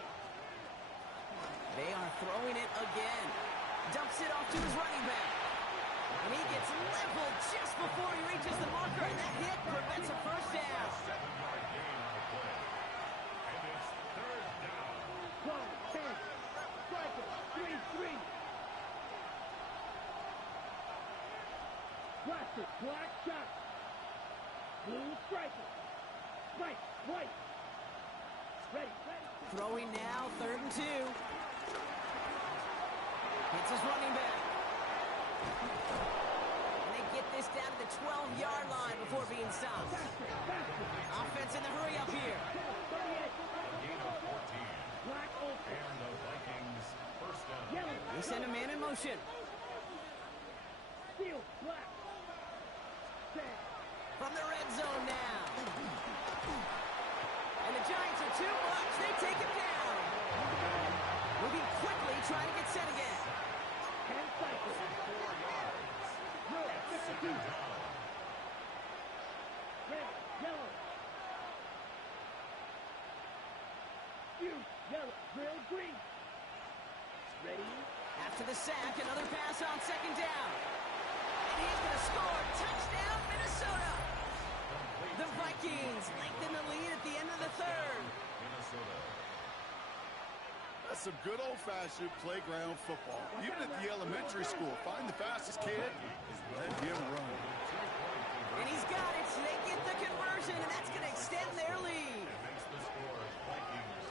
They are throwing it again. Dumps it off to his running back. And he gets leveled just before he reaches the marker, and that hit prevents a first down. 7-yard gain on the play. And it's 3rd down. 12, 10. Striker, 3-3. Blaster, black shot. Blue striker. Right, white. Ready. Throwing now, 3rd and 2. Hits his running back. And they get this down to the 12-yard line before being stopped. Offense in the hurry up here. Gain of 14. Black open. And the Vikings first down. Yellow. They send a man in motion. Steel. Black. Set. From the red zone now. And the Giants are too much. They take him down. Moving quickly, trying to get set again. 10 cycles. 4 yards. Red. Second down. Red. Yellow. Blue. Yellow. Drill. Green. Ready. After the sack, another pass on second down. And he's going to score. Touchdown, Minnesota. The Vikings lengthen the lead at the end of the third. Minnesota. That's some good old-fashioned playground football. Even at the elementary school, find the fastest kid, let him run. And he's got it. So they get the conversion, and that's going to extend their lead. Makes the score Vikings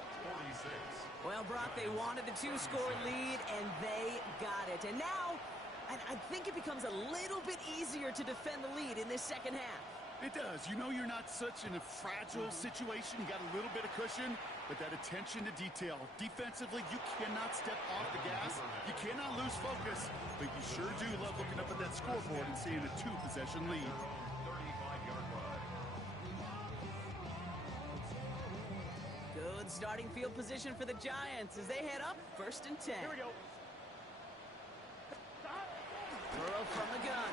46. Well, Brock, they wanted the two-score lead, and they got it. And now, I think it becomes a little bit easier to defend the lead in this second half. It does. You know you're not such in a fragile situation. You got a little bit of cushion, but that attention to detail. Defensively, you cannot step off the gas. You cannot lose focus, but you sure do love looking up at that scoreboard and seeing a two-possession lead. 35-yard line. Good starting field position for the Giants as they head up 1st and 10. Here we go. Stop. Burrow from the gun.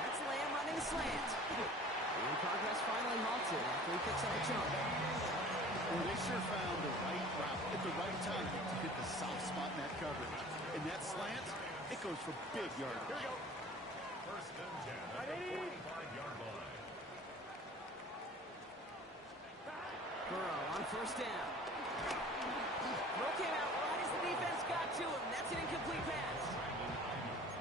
That's Lamb running slant. And progress finally halted after he picks up a chunk. Well, they sure found the right route at the right time to hit the soft spot in that coverage. And that slant, it goes for big yardage. Here we go. First and 10 at the 45-yard line. Burrow on 1st down. Throw came out right as the defense got to him. That's an incomplete pass.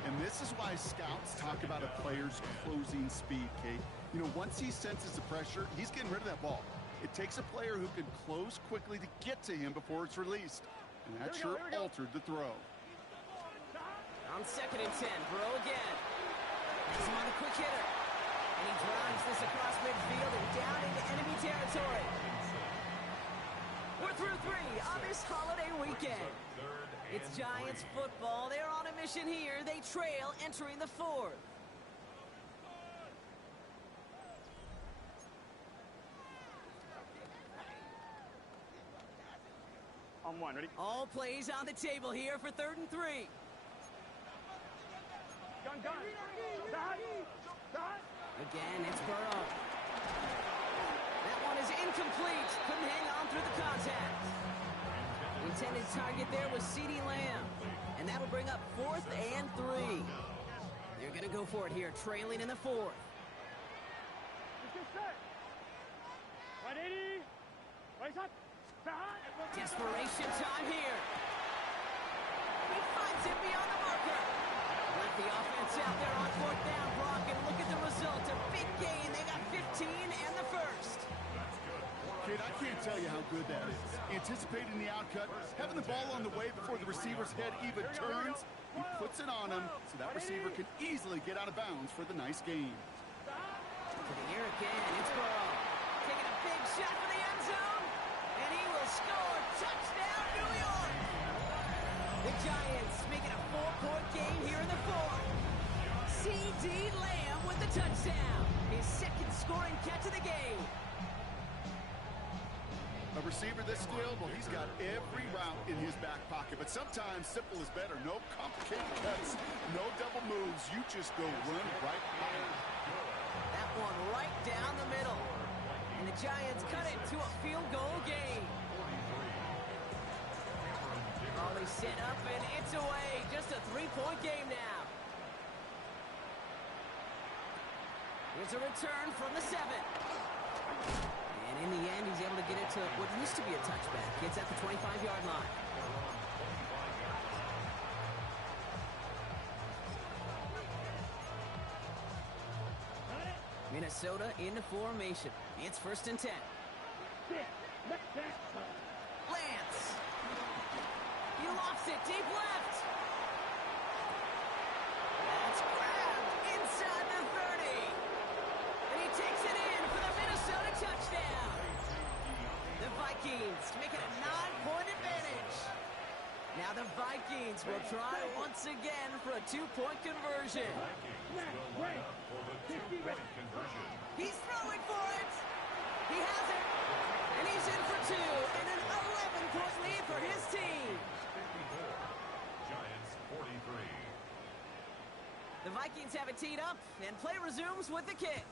And this is why scouts talk about a player's closing speed, Kate. You know, once he senses the pressure, he's getting rid of that ball. It takes a player who can close quickly to get to him before it's released. And that sure altered the throw. On 2nd and 10, Burrow again. Has him on a quick hitter. And he drives this across midfield and down into enemy territory. We're through 3 on this holiday weekend. It's Giants football. They're on a mission here. They trail entering the 4th. On 1. Ready? All plays on the table here for 3rd and 3. Gun. Dot. Dot. Again, it's Burrow. That one is incomplete. Couldn't hang on through the contact. The intended target there was CeeDee Lamb. And that'll bring up 4th and 3. They're going to go for it here, trailing in the 4th. Get set. 180. Raise up. Dot. Desperation time here. He finds him beyond the marker. Let the offense out there on 4th down, Brock, and look at the result. A big gain. They got 15 and the 1st. Kid, I can't tell you how good that is. Anticipating the outcut, having the ball on the way before the receiver's head even turns, he puts it on him so that receiver can easily get out of bounds for the nice gain. To the air again, it's Burrow. Taking a big shot for the end zone, and he will score. Touchdown, New York! The Giants making a 4-point game here in the 4th. CeeDee Lamb with the touchdown. His 2nd scoring catch of the game. A receiver this skilled, well, he's got every route in his back pocket. But sometimes simple is better. No complicated cuts, no double moves. You just go run right by him. That one right down the middle. And the Giants cut it to a field goal game. All set up, and it's away. Just a 3-point game now. Here's a return from the 7. And in the end, he's able to get it to what used to be a touchback. It's at the 25-yard line. Minnesota into formation. It's 1st and 10. Lance. He lofts it deep left. That's grabbed inside the 30. two-point conversion. Vikings will line up for the two-point conversion. He's throwing for it. He has it. And he's in for two. And an 11-point lead for his team. 54. Giants 43. The Vikings have it teed up, and play resumes with the kick.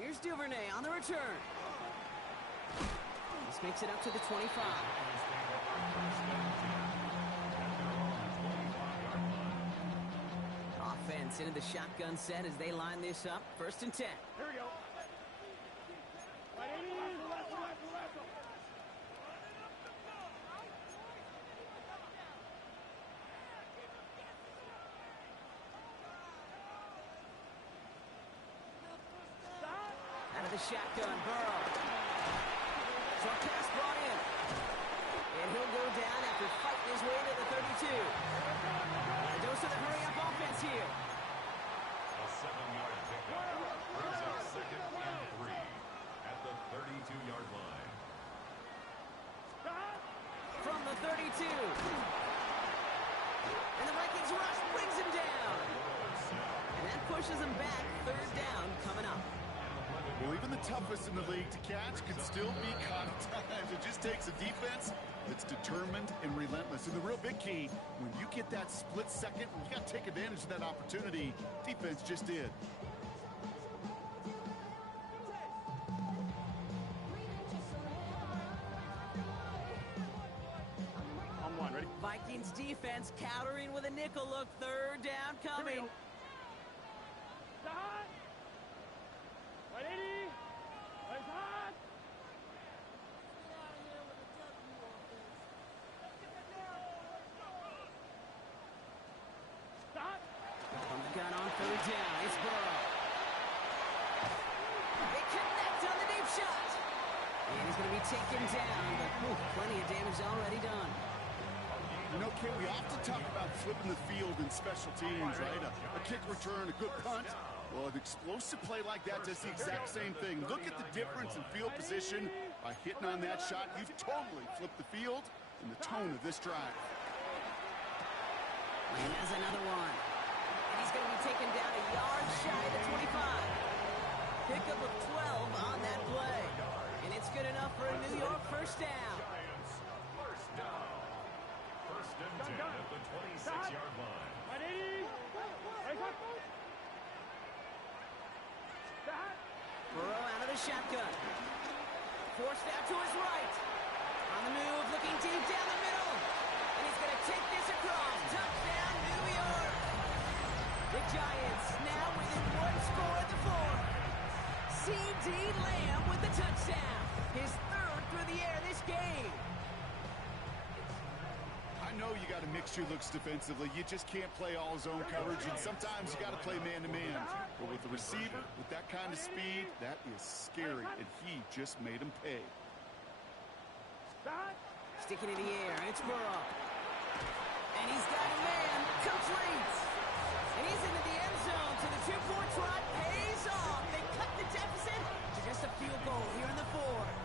Here's Duvernay on the return. This makes it up to the 25. Offense into the shotgun set as they line this up. 1st and 10. Here we go. Right in, left. Out of the shotgun, Burrow. Short pass brought in. And he'll go down after fighting his way to the 32. A dose of the hurry-up offense here. A 7-yard pickup brings up 2nd and 3 at the 32-yard line. From the 32. And the Vikings rush brings him down. And that pushes him back. 3rd down coming up. Well, even the toughest in the league to catch could still be caught at times. It just takes a defense that's determined and relentless. And the real big key, when you get that split second, you got to take advantage of that opportunity. Defense just did. On one, ready? Vikings defense countering with a nickel look. 3rd down coming. Stop. Right in. Right hot. Stop. From the gun on 3rd down. It's Burrow. They connect on the deep shot. And he's going to be taken down, but plenty of damage already done. You know, Kate, we often talk about flipping the field in special teams, right? A kick return, a good punt. Well, an explosive play like that does the exact same thing. Look at the difference in field position. By hitting on that shot, you've totally flipped the field and the tone of this drive. And has another one. And he's going to be taken down a yard shy of the 25. Pickup of 12 on that play. And it's good enough for a New York 1st down. Giants 1st down. 1st and 10 at the 26-yard line. Right in. Right hot. Stop. Burrow out of the shotgun. Forced out to his right. On the move, looking deep down the middle. And he's going to take this across. Touchdown, New York. The Giants now within 1 score at the 4th. C.D. Lamb with the touchdown. His 3rd through the air this game. I know you got to mix your looks defensively. You just can't play all zone coverage, and sometimes you got to play man-to-man. But with the receiver, with that kind of speed, that is scary, and he just made him pay. Stop. Sticking in the air, it's Burrow. And he's got a man, complete. And he's into the end zone to the 2-point trot, pays off. They cut the deficit to just a field goal here in the 4th.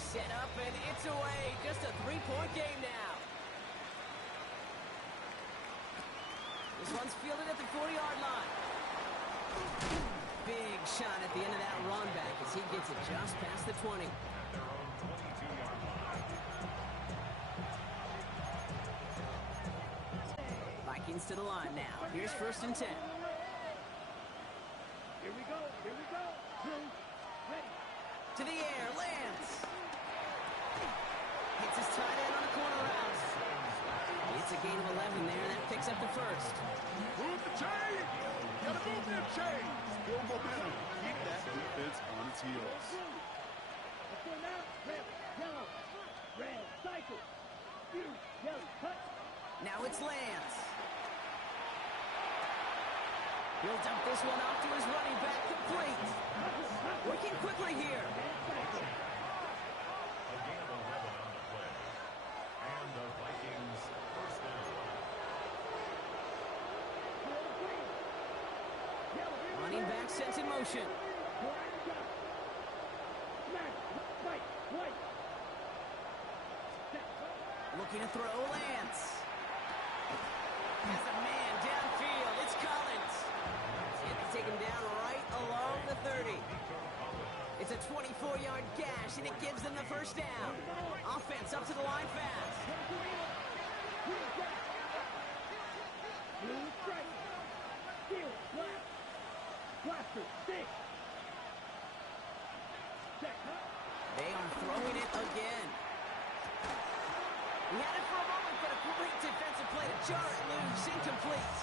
Set up and it's away. Just a 3-point game now. This one's fielded at the 40-yard line. Big shot at the end of that run back as he gets it just past the 20. At their own 22-yard line. Vikings to the line now. Here's 1st and 10. Here we go. Here we go. Drew. Ready. To the air, Lance. Hits his tight end on the corner route. It's a gain of 11 there. That picks up the 1st. Move the chain! Gotta move that chain! Build momentum. Keep that defense on its heels. Let's go now. Red, yellow. Red, cycle. Blue, yellow, cut. Now it's Lance. He'll dump this one off to his running back, complete. Working quickly here. A sent in motion. Looking to throw, Lance. Has a man downfield. It's Collins. He had to take him down right along the 30. It's a 24-yard gash, and it gives them the first down. Offense up to the line fast. They are throwing it again. We had it for a moment, but a great defensive play to jar it loose. Incomplete.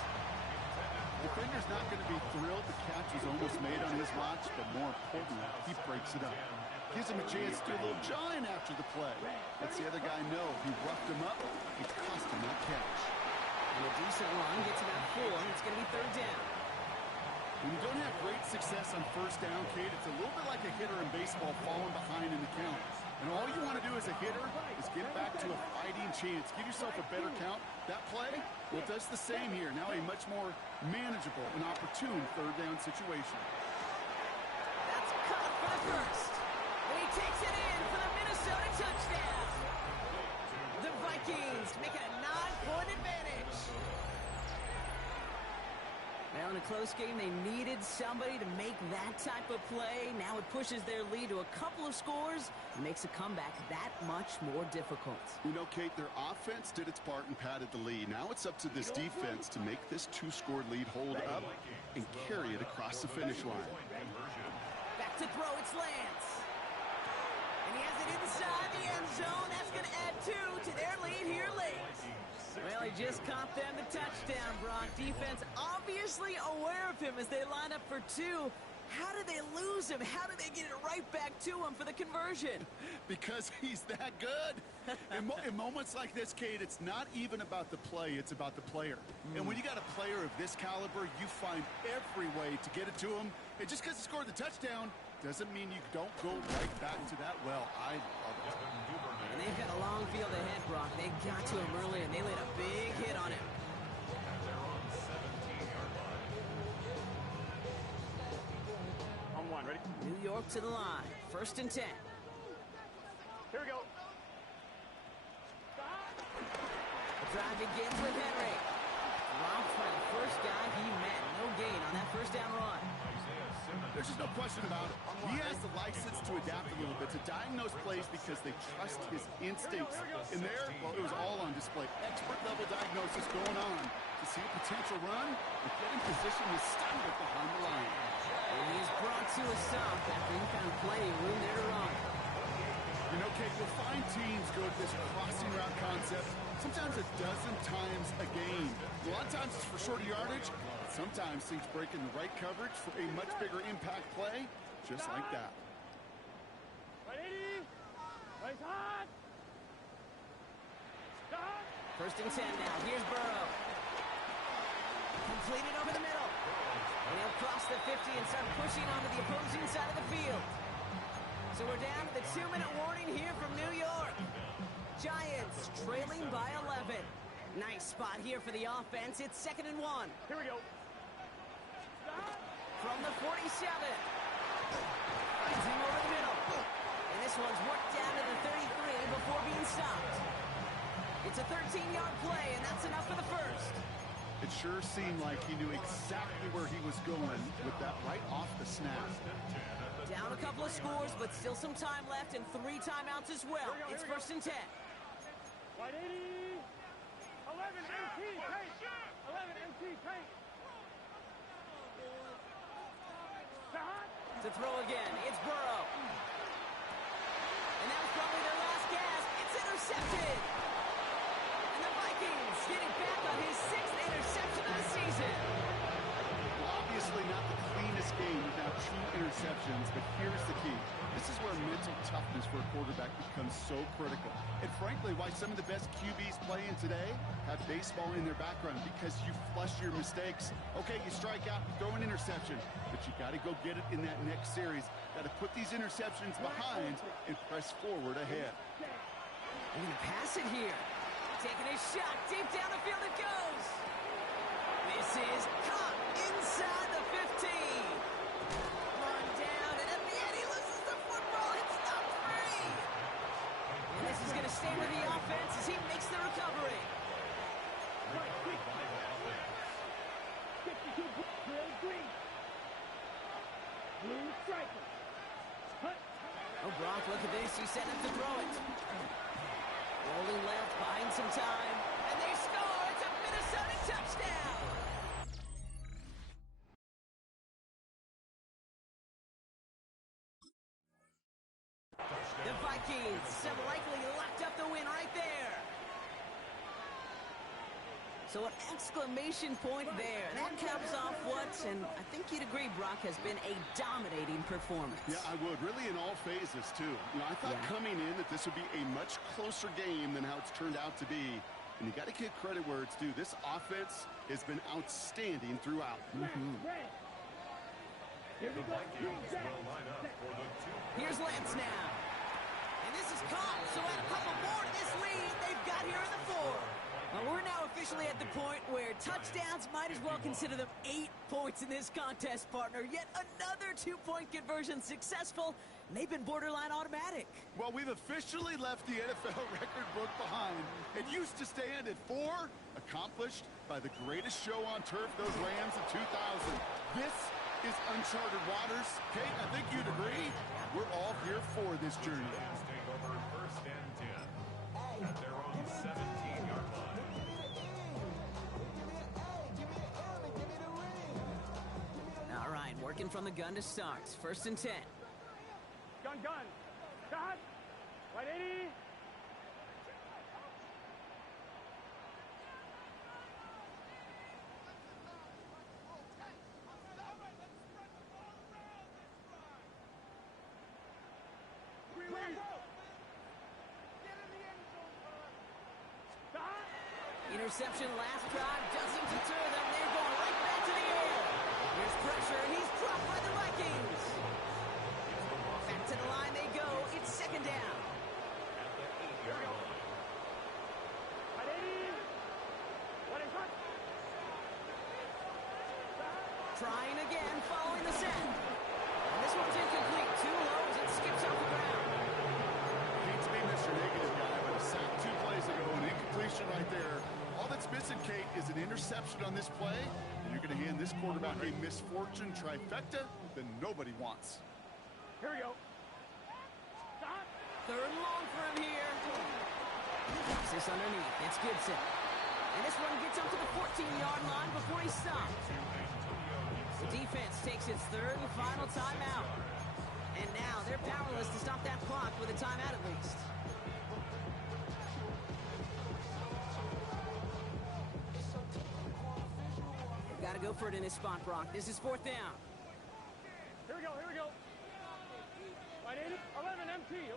Defender's not going to be thrilled the catch was almost made on his watch, but more importantly, he breaks it up. Gives him a chance to do a little jawing after the play. Lets the other guy know he roughed him up. It cost him that catch. And a decent run gets him at 4. It's going to be third down. When you don't have great success on first down, Kate, it's a little bit like a hitter in baseball falling behind in the count. And all you want to do as a hitter is get back to a fighting chance. Give yourself a better count. That play, well, it does the same here. Now a much more manageable and opportune third down situation. That's caught for the first. And he takes it in for the Minnesota touchdown. The Vikings make it a 9-point advantage. Now in a close game, they needed somebody to make that type of play. Now it pushes their lead to a couple of scores and makes a comeback that much more difficult. You know, Kate, their offense did its part and padded the lead. Now it's up to this defense to make this 2-score lead hold up and carry it across the finish line. Back to throw, it's Lance. And he has it inside the end zone. That's going to add 2 to their lead here late. Well, he just caught them the touchdown, Brock. Defense obviously aware of him as they line up for 2. How did they lose him? How did they get it right back to him for the conversion? Because he's that good. In moments like this, Kate, it's not even about the play, it's about the player. And when you got a player of this caliber, you find every way to get it to him. And just because he scored the touchdown doesn't mean you don't go right back to that well. I love it. And they've got a long field ahead, Brock. They got to him early, and they laid a big hit on him. On one, ready? New York to the line. 1st and 10. Here we go. The drive begins with Henry. Dropped by the first guy he met. No gain on that first down run. There's just no question about it. He has the license to adapt a little bit, to diagnose plays because they trust his instincts. And there, well, it was all on display. Expert-level diagnosis going on to see a potential run and get in position to stun it behind the line. And he's brought to a stop after he found plenty of room there to run. You know, Kate, you'll find teams go to this crossing route concept sometimes a dozen times a game. A lot of times it's for shorter yardage. Sometimes things break in the right coverage for a much bigger impact play, just like that. Ready? Race hot. Stop. 1st and 10 now. Here's Burrow. Completed over the middle. And he'll cross the 50 and start pushing onto the opposing side of the field. So we're down to the 2-minute warning here from New York. Giants trailing by 11. Nice spot here for the offense. It's 2nd and 1. Here we go. From the 47. Finds him over the middle. And this one's worked down to the 33 before being stopped. It's a 13-yard play, and that's enough for the first. It sure seemed like he knew exactly where he was going with that right off the snap. Down a couple of scores, but still some time left and 3 timeouts as well. It's 1st and 10. 180. 11 MT tank. 11 MT tank. To throw again, it's Burrow. And that was probably their last gasp. It's intercepted. And the Vikings get it back on his 6th interception of the season. Well, obviously not the cleanest game without true interceptions, but here's the key. This is where mental toughness for a quarterback becomes so critical. And frankly, why some of the best QBs playing today have baseball in their background, because you flush your mistakes. Okay, you strike out, throw an interception, but you got to go get it in that next series. Got to put these interceptions behind and press forward ahead. They're going to pass it here. Taking a shot, deep down the field it goes. This is caught inside the 15. Run down, and at the end he loses the football. It's not free. And this is going to stay with the offense as he makes the recovery. 52 Drill green. Blue striker. Hut. Oh, Brock, look at this. You set him to throw it. Rolling left, buying some time. And they score. It's a Minnesota touchdown. The Vikings have likely locked up the win right there. So an exclamation point there. That caps off what, and I think you'd agree, Brock, has been a dominating performance. Yeah, I would. Really in all phases, too. You know, I thought coming in that this would be a much closer game than how it's turned out to be. And you got to give credit where it's due. This offense has been outstanding throughout. Red. Here we go. Green back. Here's Lance now. And this is caught, so add a couple more to this lead they've got here in the fourth. Well, we're now officially at the point where touchdowns might as well consider them 8 points in this contest, partner. Yet another 2-point conversion successful, and they've been borderline automatic. Well, we've officially left the NFL record book behind. It used to stand at 4, accomplished by the greatest show on turf, those Rams in 2000. This is uncharted waters. Kate, I think you'd agree. We're all here for this journey. Take over first and 10 at their own 17-yard line. All right, working from the gun to start. First and 10. Gun. Shot. Right 80. Interception last drive doesn't deter them. They're going right back to the air. Here's pressure, and he's dropped by the Vikings. Back to the line they go. It's second down. At the 8-yard line. Right 80. What is hot? Trying again, following the set. And this one's incomplete. Too low as it skips off the ground. Hate to be Mr. Negative guy, but a sack 2 plays ago, an incompletion right there. All that's missing, Kate, is an interception on this play. And you're going to hand this quarterback a misfortune trifecta that nobody wants. Here we go. Shot. Third and long for him here. Drops this underneath. It's Gibson. And this one gets up to the 14-yard line before he stops. The defense takes its third and final timeout. And now they're powerless to stop that clock with a timeout at least. Got to go for it in this spot, Brock. This is fourth down. Here we go. Right 80. 11 MT.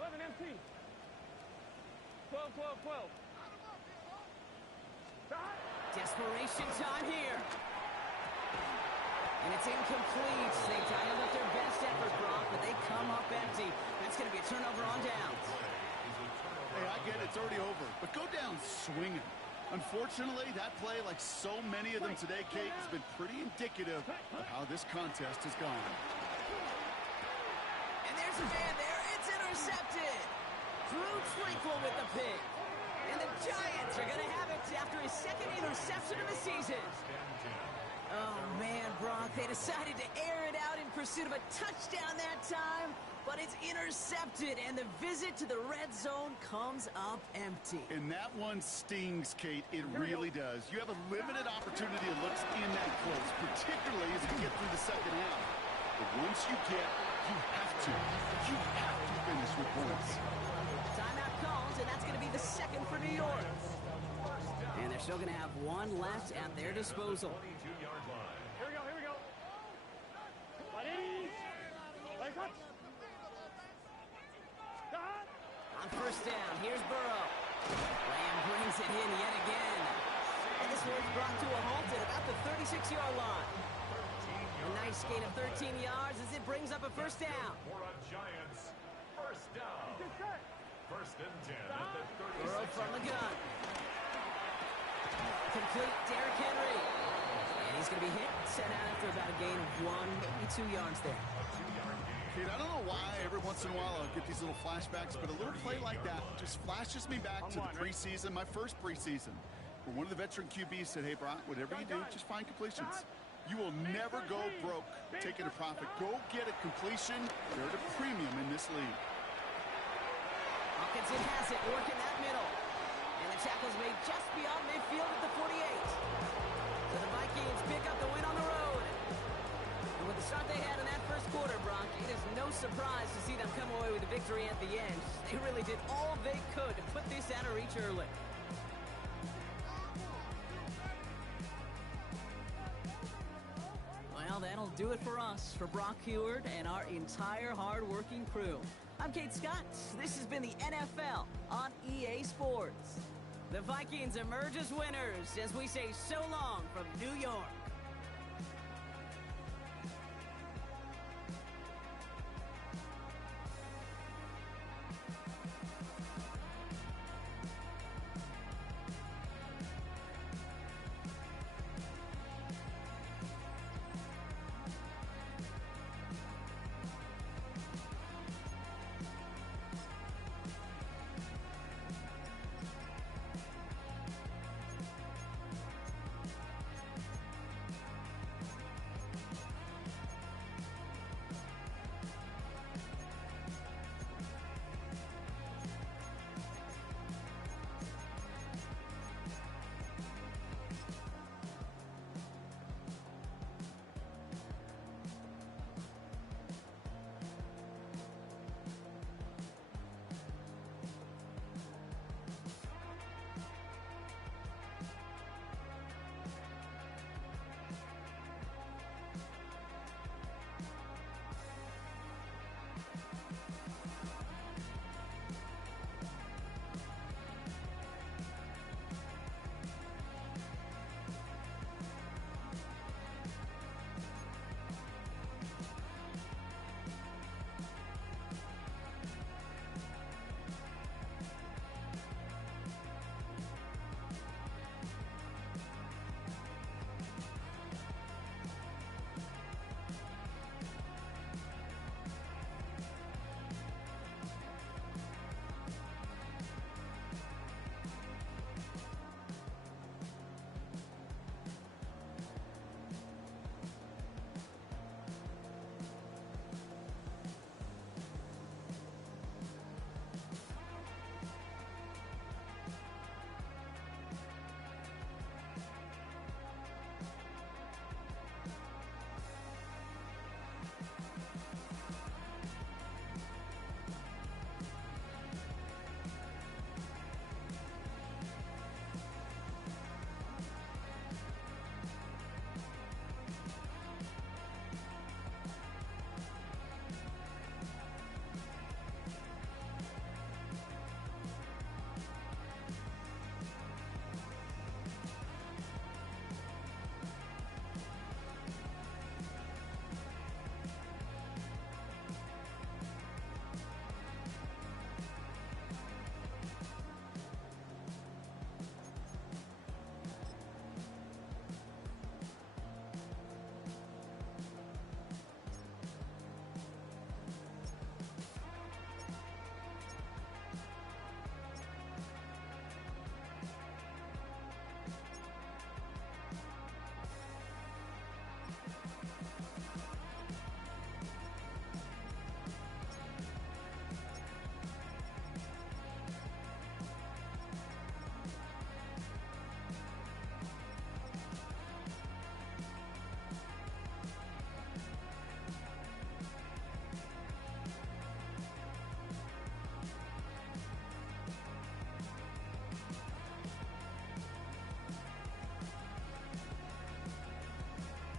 12. Shot. Desperation time here. And it's incomplete. They dialed up their best effort, Brock, but they come up empty. That's going to be a turnover on downs. Hey, I get it. It's already over. But go down swinging. Unfortunately, that play, like so many of them today, Kate, has been pretty indicative of how this contest has gone. And there's a man there. It's intercepted. Drew Tranquil with the pick. And the Giants are going to have it after his second interception of the season. Oh, man, Brock, they decided to air it out in pursuit of a touchdown that time, but it's intercepted, and the visit to the red zone comes up empty. And that one stings, Kate. It really does. You have a limited opportunity that looks in that close, particularly as you get through the second half. But once you have to finish with points. Timeout calls, and that's going to be the second for New York. And they're still going to have one left at their disposal. 22-yard line. Here we go. Right 80. Right hot. Shot. On first down, here's Burrow. Lamb brings it in yet again. And this one's brought to a halt at about the 36-yard line. A nice gain of 13 yards as it brings up a first down. For a Giants first down. Good set. First and 10 at the 36. Burrow from the gun. Complete, Derrick Henry. And He's going to be hit, sent out after about a gain of 1, maybe 2 yards there. Kid, I don't know why every once in a while I'll get these little flashbacks, but a little play like that just flashes me back to the preseason, my first preseason, where one of the veteran QBs said, hey, Brock, whatever you do, just find completions. You will never go broke taking a profit. Go get a completion. They're at a premium in this league. Hawkinson has it, working that middle. And the tackle's made just beyond midfield at the 48. So the Vikings pick up the win on the road. And with the start they had in that first quarter, Brock, it is no surprise to see them come away with a victory at the end. They really did all they could to put this out of reach early. Well, that'll do it for us, for Brock Heward and our entire hard-working crew. I'm Kate Scott. This has been the NFL on EA Sports. The Vikings emerge as winners as we say so long from New York.